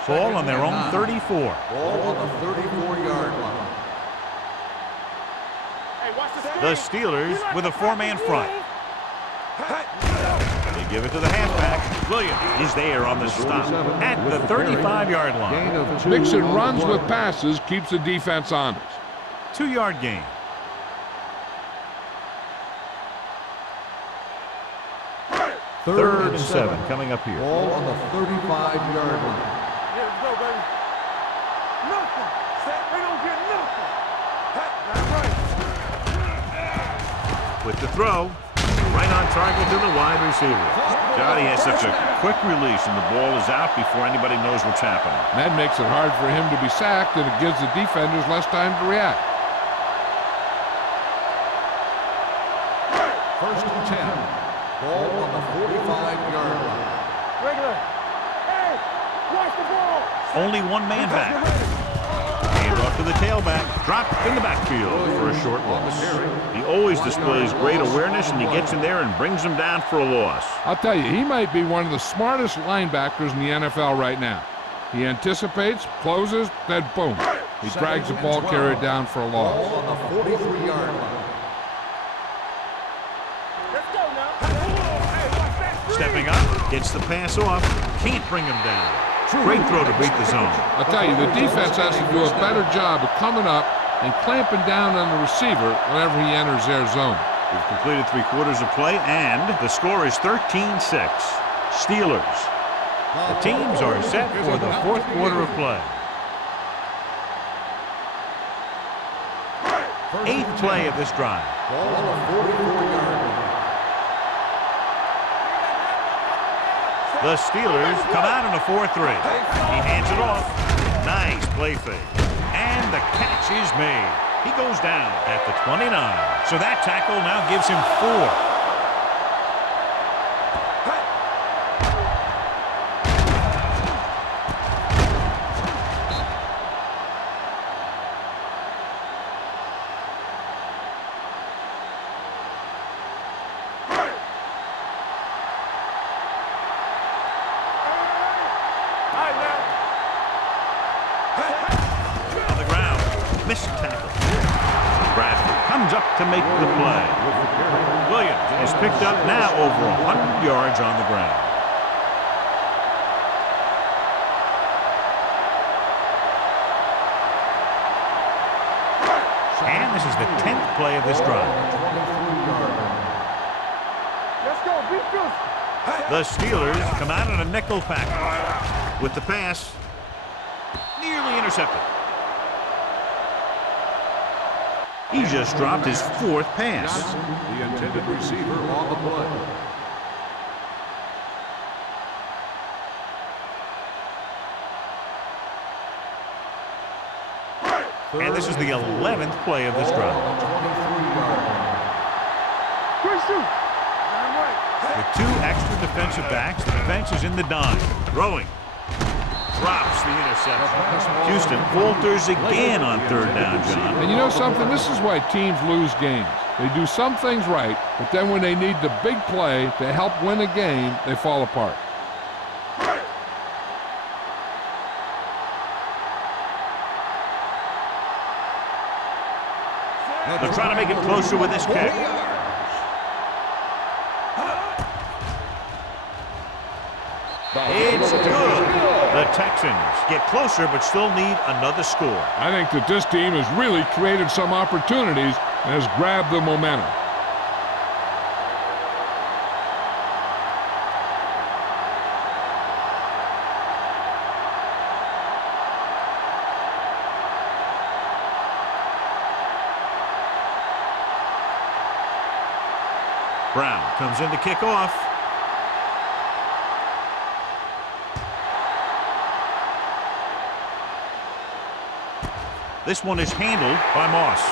Ball on their own 34. Ball on the 34-yard line. Hey, watch the The Steelers with a 4-man front. They give it to the halfback. Williams is there on the stop at the 35-yard line. Mixing runs with passes keeps the defense honest. 2-yard gain. Third and 7 coming up here. Ball on the 35-yard line. Yeah, let's go, baby. Nothing. They don't get nothing. That's right. With the throw, right on target to the wide receiver. Johnny has such a quick release, and the ball is out before anybody knows what's happening. That makes it hard for him to be sacked, and it gives the defenders less time to react. First and 10. Ball on the 45-yard line. Regular. Hey, watch the ball. Only one man back. Hand off to the tailback. Dropped in the backfield for a short loss. He always displays great awareness, and he gets in there and brings him down for a loss. I'll tell you, he might be one of the smartest linebackers in the NFL right now. He anticipates, closes, then boom. He drags the ball carrier down for a loss. Ball on the 43-yard line. Let's go now. Hey, watch that screen. Stepping up, gets the pass off. Can't bring him down. Great throw to beat the zone. I'll tell you, the defense has to do a better job of coming up and clamping down on the receiver whenever he enters their zone. We've completed 3 quarters of play, and the score is 13-6. Steelers. The teams are set for the 4th quarter of play. 8th play of this drive. Ball on the 44-yard line. The Steelers come out in a 4-3. He hands it off. Nice play fake. And the catch is made. He goes down at the 29. So that tackle now gives him 4. On the ground, missed tackle. Bradford comes up to make the play. Williams is picked up now over 100 yards on the ground. And this is the 10th play of this drive. Let's go. Be fierce. The Steelers come out in a nickel package with the pass. Nearly intercepted. He just dropped his 4th pass. Johnson, the intended receiver on the play. And this is the 11th play of this drive. Quick shoot. With 2 extra defensive backs, the defense is in the dime. Throwing. Drops the interception. Houston falters again on 3rd down, John. And you know something? This is why teams lose games. They do some things right, but then when they need the big play to help win a game, they fall apart. They're trying to make it closer with this kick. It's good. The Texans get closer but still need another score. I think that this team has really created some opportunities and has grabbed the momentum. Brown comes in to kick off. This one is handled by Moss.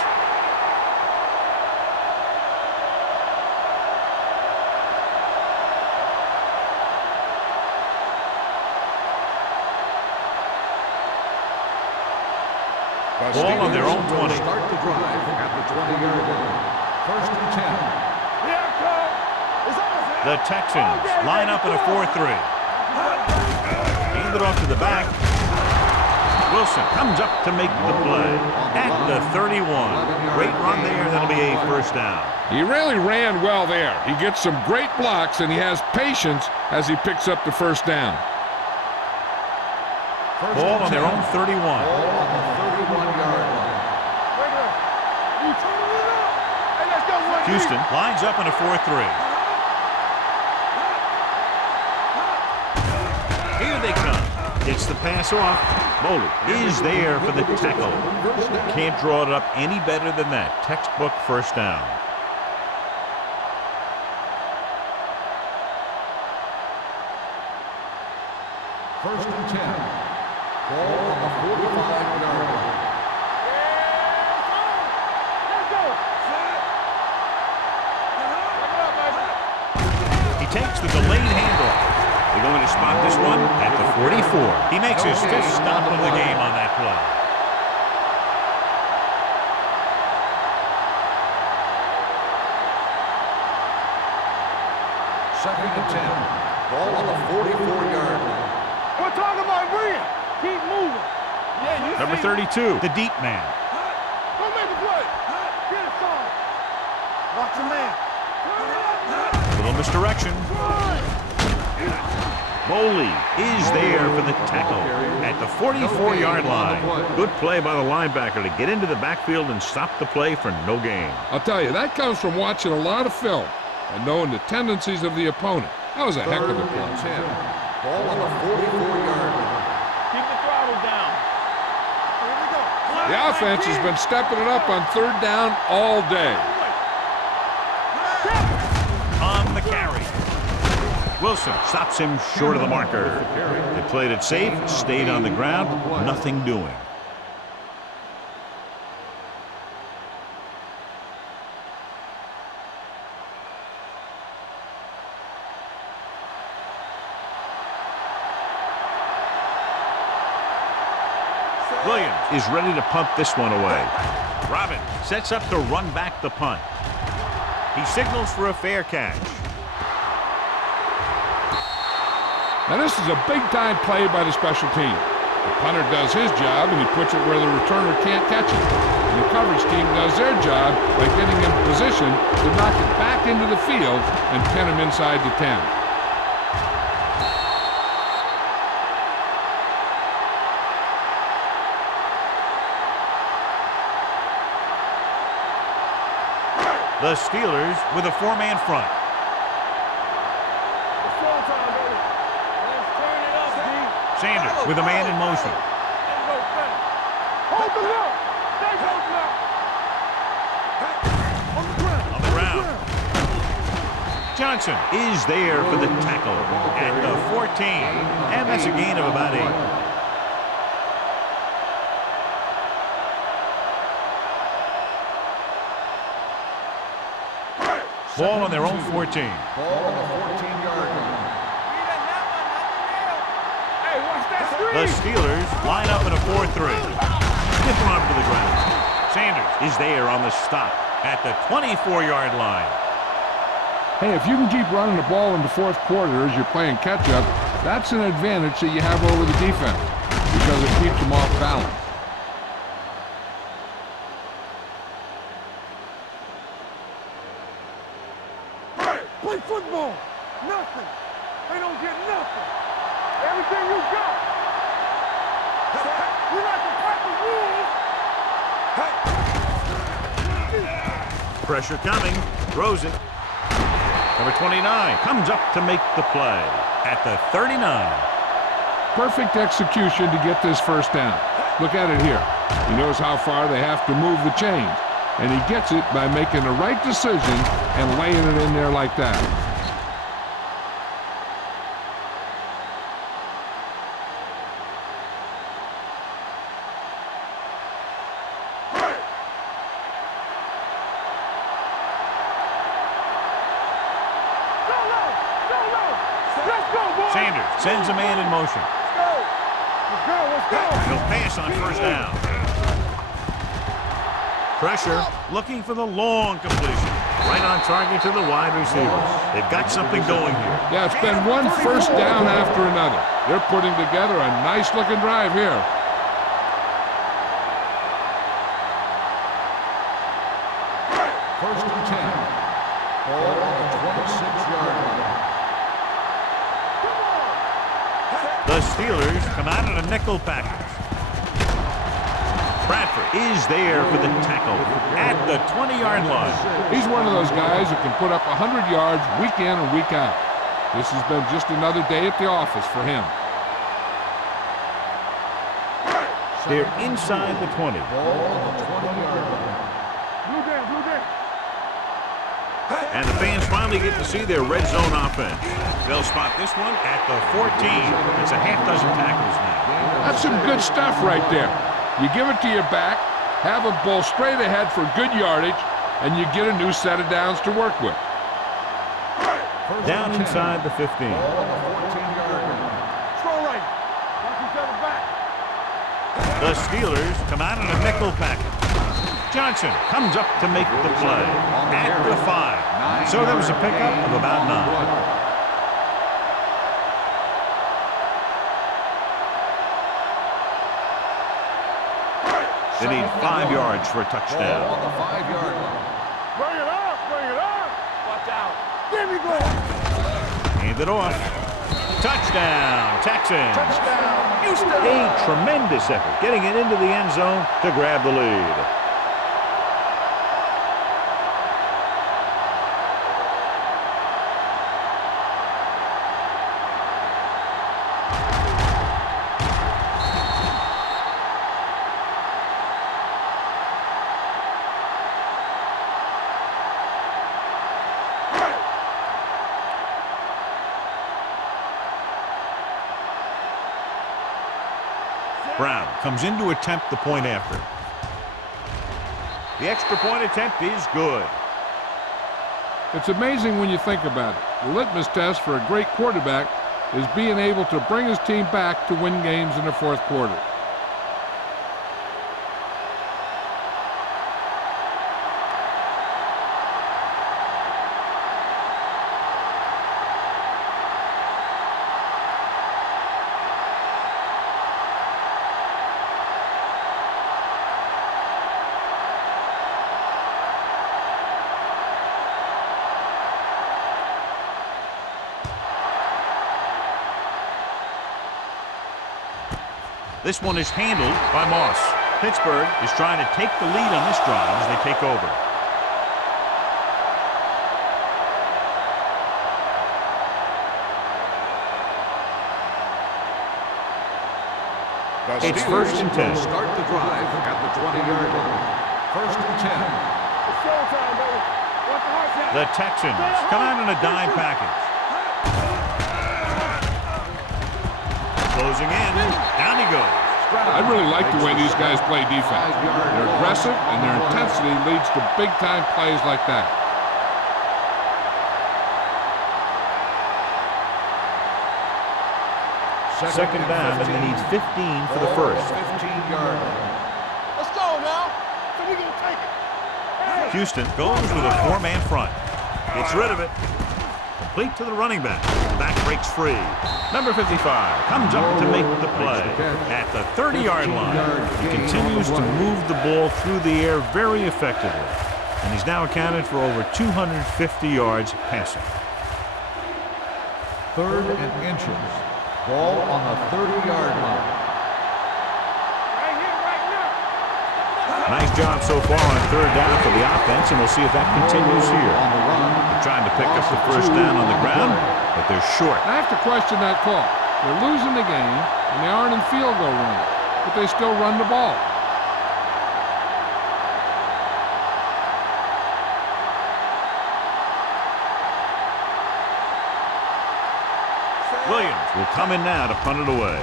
Ball on their own 20. Start the drive at the 20-yard line. 1st and 10. The Texans line up in a 4-3. Hand it off to the back. Wilson comes up to make the play at the 31. Great run there. That'll be a 1st down. He really ran well there. He gets some great blocks, and he has patience as he picks up the 1st down. Ball on their own 31. Ball on the 31-yard line. Houston lines up in a 4-3. Here they come. Gets the pass off. Bowley is there for the tackle. Can't draw it up any better than that. Textbook 1st down. First and 10. Ball on the 45-yard line. He takes the delayed handoff. They're going to spot this one at the 44. He makes his 5th stop of the game on that play. Second and 10. Ball on the 44-yard line. We're talking about bringing. Keep moving. Yeah, you Number 32, the deep man. Go make the play. Get it, son. Watch your man. Little misdirection. Bowley is there for the tackle at the 44-yard line. Good play by the linebacker to get into the backfield and stop the play for no gain. I'll tell you, that comes from watching a lot of film and knowing the tendencies of the opponent. That was a heck of a play. Ball on the 44-yard line. Keep the throttle down. Here we go. The offense has been stepping it up on 3rd down all day. On the carry. Wilson stops him short of the marker. They played it safe, stayed on the ground, nothing doing. Williams is ready to punt this one away. Robin sets up to run back the punt. He signals for a fair catch. Now this is a big-time play by the special team. The punter does his job, and he puts it where the returner can't catch it. And the coverage team does their job by getting in position to knock it back into the field and pin him inside the 10. The Steelers with a 4-man front. It's showtime, baby. Let's turn it up, D. Sanders with a man in motion. Let's go, fast. Hold the look. Stay holding up. On the ground. On the ground. Johnson is there for the tackle at the 14. And that's a gain of about 8. Ball on their own 14. Ball on the 14-yard line. Hey, watch that screen. The Steelers line up in a 4-3. Stiff arm to the ground. Sanders is there on the stop at the 24-yard line. Hey, if you can keep running the ball in the fourth quarter as you're playing catch-up, that's an advantage that you have over the defense because it keeps them off balance. Play football. Nothing. They don't get nothing. Everything you got. You like to cut the rules. Pressure coming. Throws it. Number 29 comes up to make the play at the 39. Perfect execution to get this first down. Look at it here. He knows how far they have to move the chains, and he gets it by making the right decision and laying it in there like that. Sanders sends a man in motion. Let's go. He'll pass on first down. Pressure, looking for the long completion. Right on target to the wide receiver. They've got something going here. Yeah, it's been one first down after another. They're putting together a nice-looking drive here. First and 10. Ball on the 26-yard line. The Steelers come out in a nickel package. Bradford is there for the tackle at the 20-yard line. He's one of those guys who can put up 100 yards week in and week out. This has been just another day at the office for him. They're inside the 20. Ball on the 20-yard line. Blue down. And the fans finally get to see their red zone offense. They'll spot this one at the 14. It's a half dozen tackles now. That's some good stuff right there. You give it to your back, have a bull straight ahead for good yardage, and you get a new set of downs to work with. Down inside the 15. Ball on the 14-yard line. Throw right. Watch each other back. The Steelers come out in a nickel package. Johnson comes up to make the play at the 5. So there was a pickup of about 9. They need 5 yards for a touchdown. Ball on the 5-yard line. Bring it up. Watch out. There we go. Hand it off. Touchdown, Texans. Touchdown, Houston. A tremendous effort getting it into the end zone to grab the lead. Brown comes in to attempt the point after. The extra point attempt is good. It's amazing when you think about it. The litmus test for a great quarterback is being able to bring his team back to win games in the fourth quarter. This one is handled by Moss. Pittsburgh is trying to take the lead on this drive as they take over. The It's Steelers 1st and will 10. start the drive at the 20-yard line. 1st and 10. It's showtime, baby. What's the heart shot? The Texans come out in a dime package. Closing in. Down he goes. I really like the way these guys play defense. They're aggressive, and their intensity leads to big-time plays like that. Second down, and they need 15 for the first. 15-yard line. Let's go now. So we gonna take it. Houston goes with a 4-man front. Gets rid of it. Complete to the running back. The back breaks free. Number 55 comes up to make the play at the 30-yard line. He continues to move the ball through the air very effectively. And he's now accounted for over 250 yards passing. 3rd and inches. Ball on the 30-yard line. Right here, right now. Nice job so far on 3rd down for the offense, and we'll see if that continues here. On the run. They're trying to pick up the first down on the ground, but they're short. I have to question that call. They're losing the game, and they aren't in field goal range, but they still run the ball. Williams will come in now to punt it away.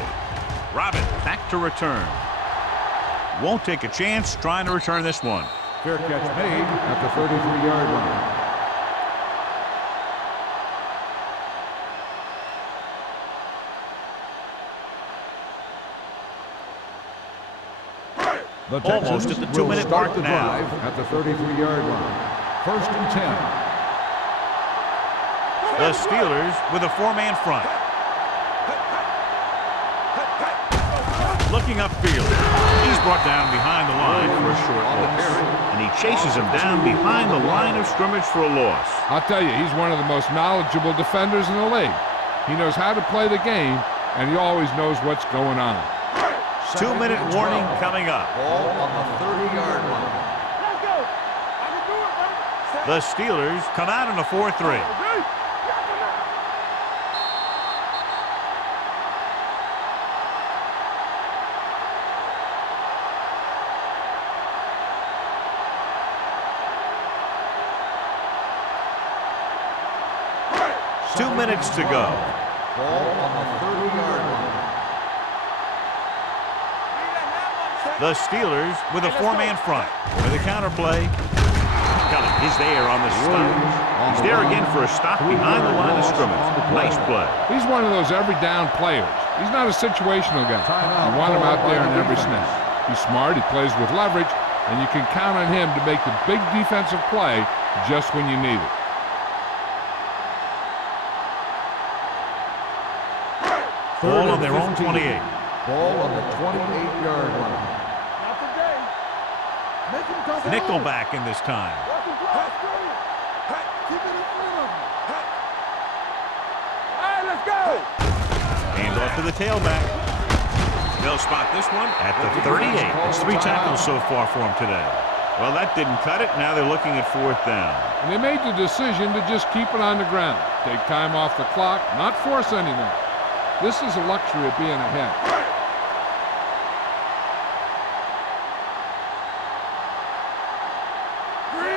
Robin back to return. Won't take a chance trying to return this one. Fair catch made at the 33-yard line. The Almost Texans at the 2-minute will start mark the now. drive at the 33-yard line. 1st and 10. The Steelers with a 4-man front. Looking upfield. He's brought down behind the line for a short loss. And he chases him down behind the line of scrimmage for a loss. I'll tell you, he's one of the most knowledgeable defenders in the league. He knows how to play the game, and he always knows what's going on. 2-minute warning coming up. Ball on the 30-yard line. Let's go. I can do it, baby. The Steelers come out in a 4-3. Okay? Knock him out. Two minutes to go. Ball on the 30-yard line. The Steelers with a 4-man front. With a counterplay. Kelly is there on the stop. He's there again for a stop behind the line of scrimmage. Nice play. He's one of those every down players. He's not a situational guy. You want him out there in every snap. He's smart, he plays with leverage, and you can count on him to make the big defensive play just when you need it. Ball on their own 28. Ball on the 28-yard line. Not today. Make him come forward. Nickelback in this time. Watch him drive through. Keep it in front of him. All right, let's go. Hands off to the tailback. They'll spot this one at the 38. It's 3 tackles so far for him today. Well, that didn't cut it. Now they're looking at 4th down. And they made the decision to just keep it on the ground. Take time off the clock, not force anything. This is a luxury of being ahead.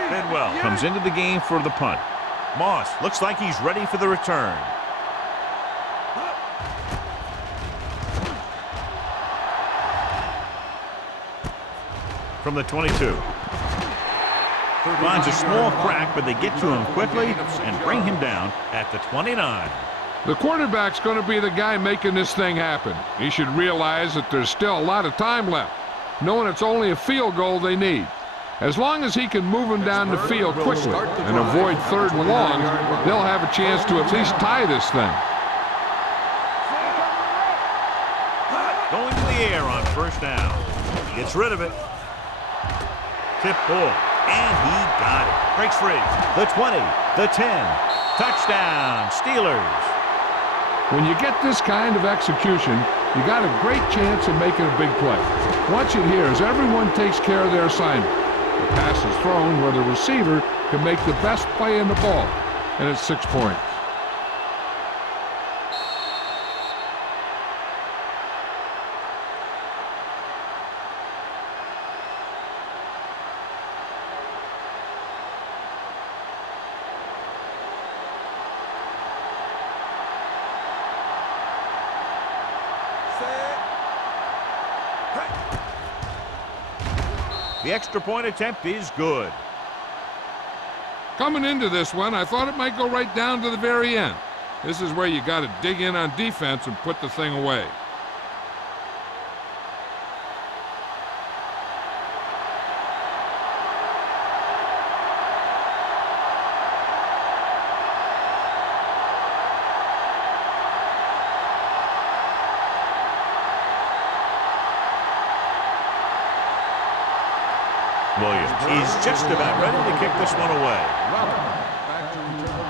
Bidwell comes into the game for the punt. Moss looks like he's ready for the return. From the 22. Finds a small crack, but they get to him quickly and bring him down at the 29. The quarterback's going to be the guy making this thing happen. He should realize that there's still a lot of time left, knowing it's only a field goal they need. As long as he can move them down the field quickly and avoid 3rd and longs, they'll have a chance to at least tie this thing. Going to the air on 1st down. Gets rid of it. Tip ball. And he got it. Breaks free. The 20. The 10. Touchdown. Steelers. When you get this kind of execution, you got a great chance of making a big play. Watch it here as everyone takes care of their assignment. The pass is thrown where the receiver can make the best play in the ball, and it's 6 points. The extra point attempt is good. Coming into this one, I thought it might go right down to the very end. This is where you got to dig in on defense and put the thing away. Williams is just about ready to kick this one away. Back to return.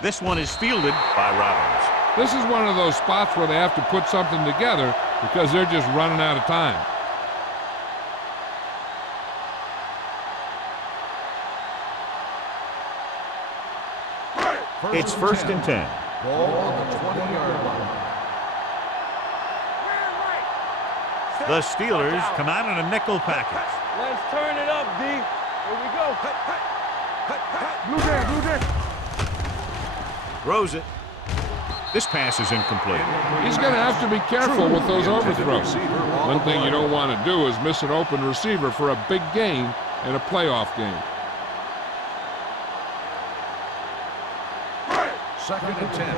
This one is fielded by Robbins. This is one of those spots where they have to put something together because they're just running out of time. It's first and 10. Ball on the 20-yard line. The Steelers come out in a nickel package. Let's turn it up, D. Here we go. Blue there, blue there. Throws it. This pass is incomplete. He's going to have to be careful with those overthrows. One thing you don't want to do is miss an open receiver for a big gain in a playoff game. Second and 10.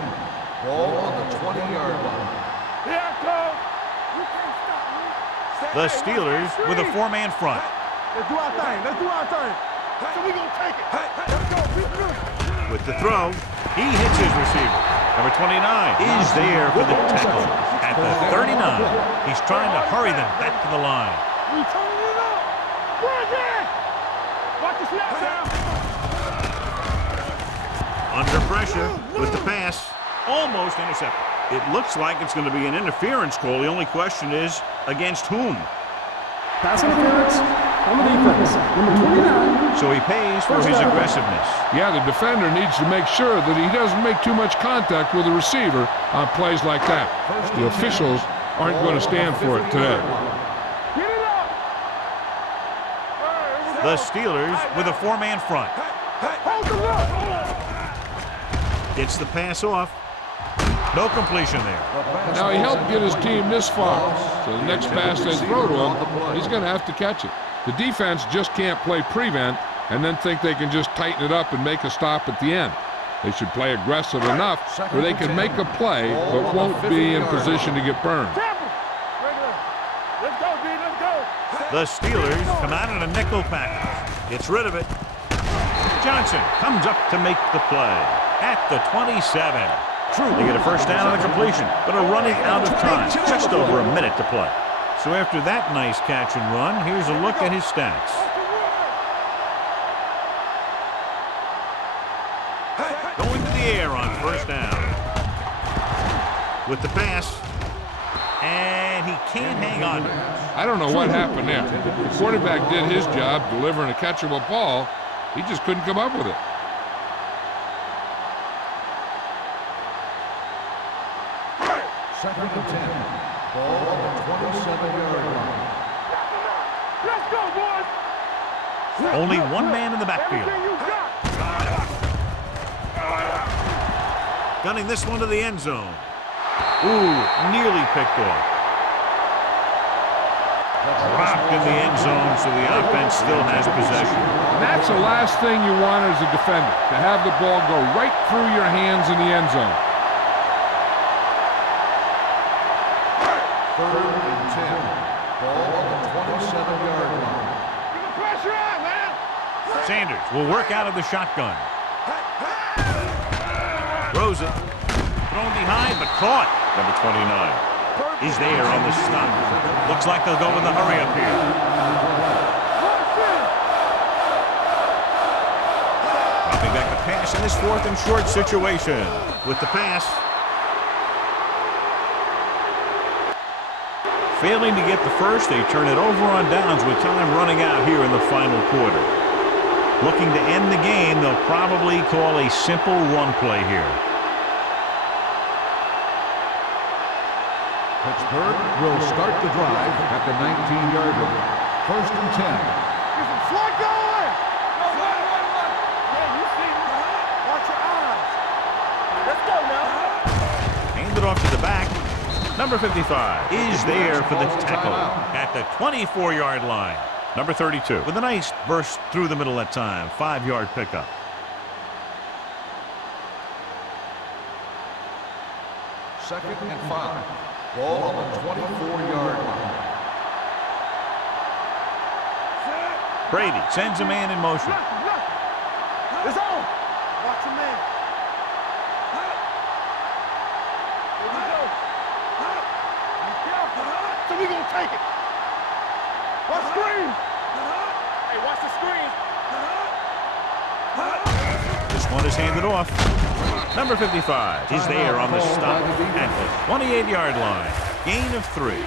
Ball on the 20-yard line. Here I come. You can't stop me. The Steelers with a four-man front. Let's do our thing. Let's do our thing. So we gonna take it. Let's go. With the throw, he hits his receiver. Number 29 is there for the tackle at the 39. He's trying to hurry them back to the line. We turning it up. Bring it. Watch the snap down. Under pressure with the pass, almost intercepted. It looks like it's going to be an interference call. The only question is, against whom? Pass interference on the defense. Number 29. So he pays for his aggressiveness. Yeah, the defender needs to make sure that he doesn't make too much contact with the receiver on plays like that. The officials aren't going to stand for it today. Get it up. The Steelers with a four-man front. Hold the look. Gets the pass off. No completion there. Now, he helped get his team this far, so the next pass they throw to him, he's going to have to catch it. The defense just can't play prevent and then think they can just tighten it up and make a stop at the end. They should play aggressive enough where they can make a play but won't be in position to get burned. Let's go, D. Let's go. The Steelers come out in a nickel package. Gets rid of it. Johnson comes up to make the play at the 27. They get a first down on the completion, but are running out of time. Just over a minute to play. So after that nice catch and run, here's a look at his stats. Going to the air on first down. With the pass. And he can't hang on to it. I don't know what happened there. The quarterback did his job delivering a catchable ball. He just couldn't come up with it. Second and 10. Ball on the 27-yard line. Let's go, boys. Only one man in the backfield. Everything you got. Gunning this one to the end zone. Ooh, nearly picked off. Dropped in the end zone, so the offense still has possession. And that's the last thing you want as a defender, to have the ball go right through your hands in the end zone. Third and 10. Ball on the 27-yard line. Get the pressure on, man. Sanders will work out of the shotgun. Throws it. Thrown behind, but caught. Number 29 is there on the stop. Looks like they'll go with the hurry up here. Dropping back the pass in this fourth and short situation. With the pass. Failing to get the first, they turn it over on downs with time running out here in the final quarter. Looking to end the game, they'll probably call a simple run play here. Pittsburgh will start the drive at the 19-yard line. First and 10. Get some flood going. No, run. Yeah, you see me. Watch your eyes. Let's go now. Hand it off to the back. Number 55 is there for the tackle at the 24-yard line. Number 32 with a nice burst through the middle that time. 5-yard pickup. Second and 5. Ball on the 24-yard line. Brady sends a man in motion. It's on. Watch the man. Here we go. Be careful. So we gonna take it. Watch screen. Hey, watch the screen. This one is handed off. Number 55 is there on the stop at the 28-yard line. Gain of 3.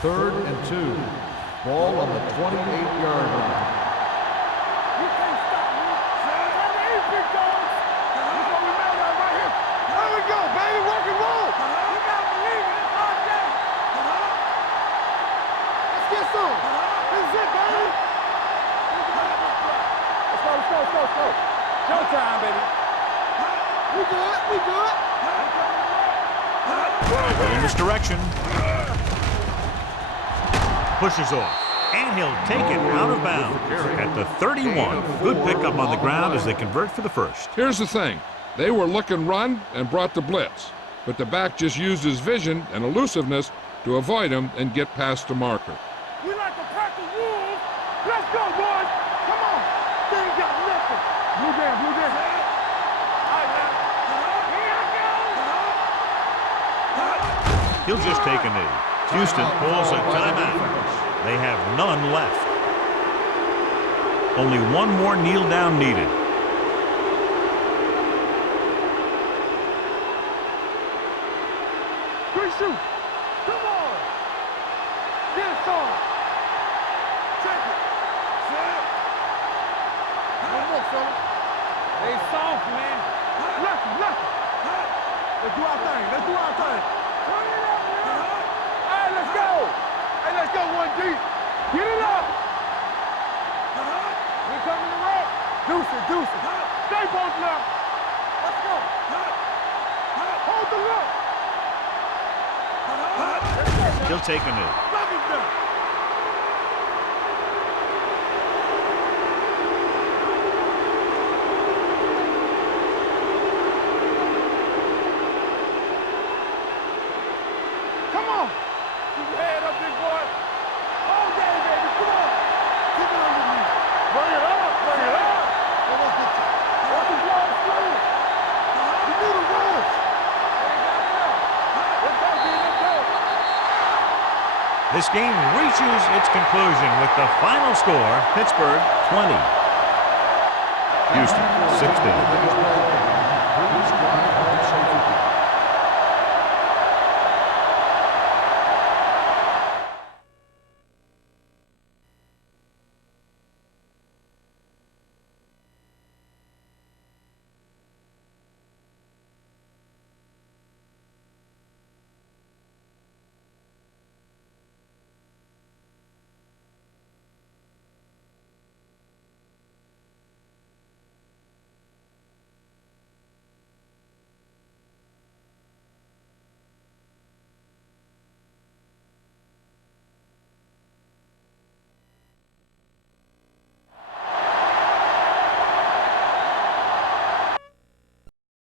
Third and 2. Ball on the 28-yard line. You can't stop me. Turn the eight, big dogs. This is what we made of right here. There we go, baby. Rock and roll. You gotta believe it. It's our day. Let's get some. This is it, baby. Let's go. Showtime, baby. We good. In this direction. Pushes off. And he'll take it out of bounds at the 31. Good pickup on the ground as they convert for the first. Here's the thing. They were looking run and brought the blitz, but the back just used his vision and elusiveness to avoid him and get past the marker. We like to pack the wolves. Let's go, boys. Come on. They ain't got nothing. Blue down. All right, now. Here I go. He'll just take a knee. Houston pulls a timeout. They have none left. Only one more kneel down needed. Quick shoot. Come on. Get it on. Check it. Set. One more, fella. They soft, man. Lucky. Let's do our thing. Turn it up, man. All right, let's go. Hey, let's go, 1 deep. Get it up. We coming to rock. Deuce it. Stay posted up. Let's go. Hold the look. He'll take a knee. Lock him down. Come on. Keep your head up, big boy. All day, baby. Come on. Keep it under me. Bring it up. Let's get you. Watch the ball through. You do the runs. Let's go, D. Let's go. This game reaches its conclusion with the final score, Pittsburgh 20. Houston 16.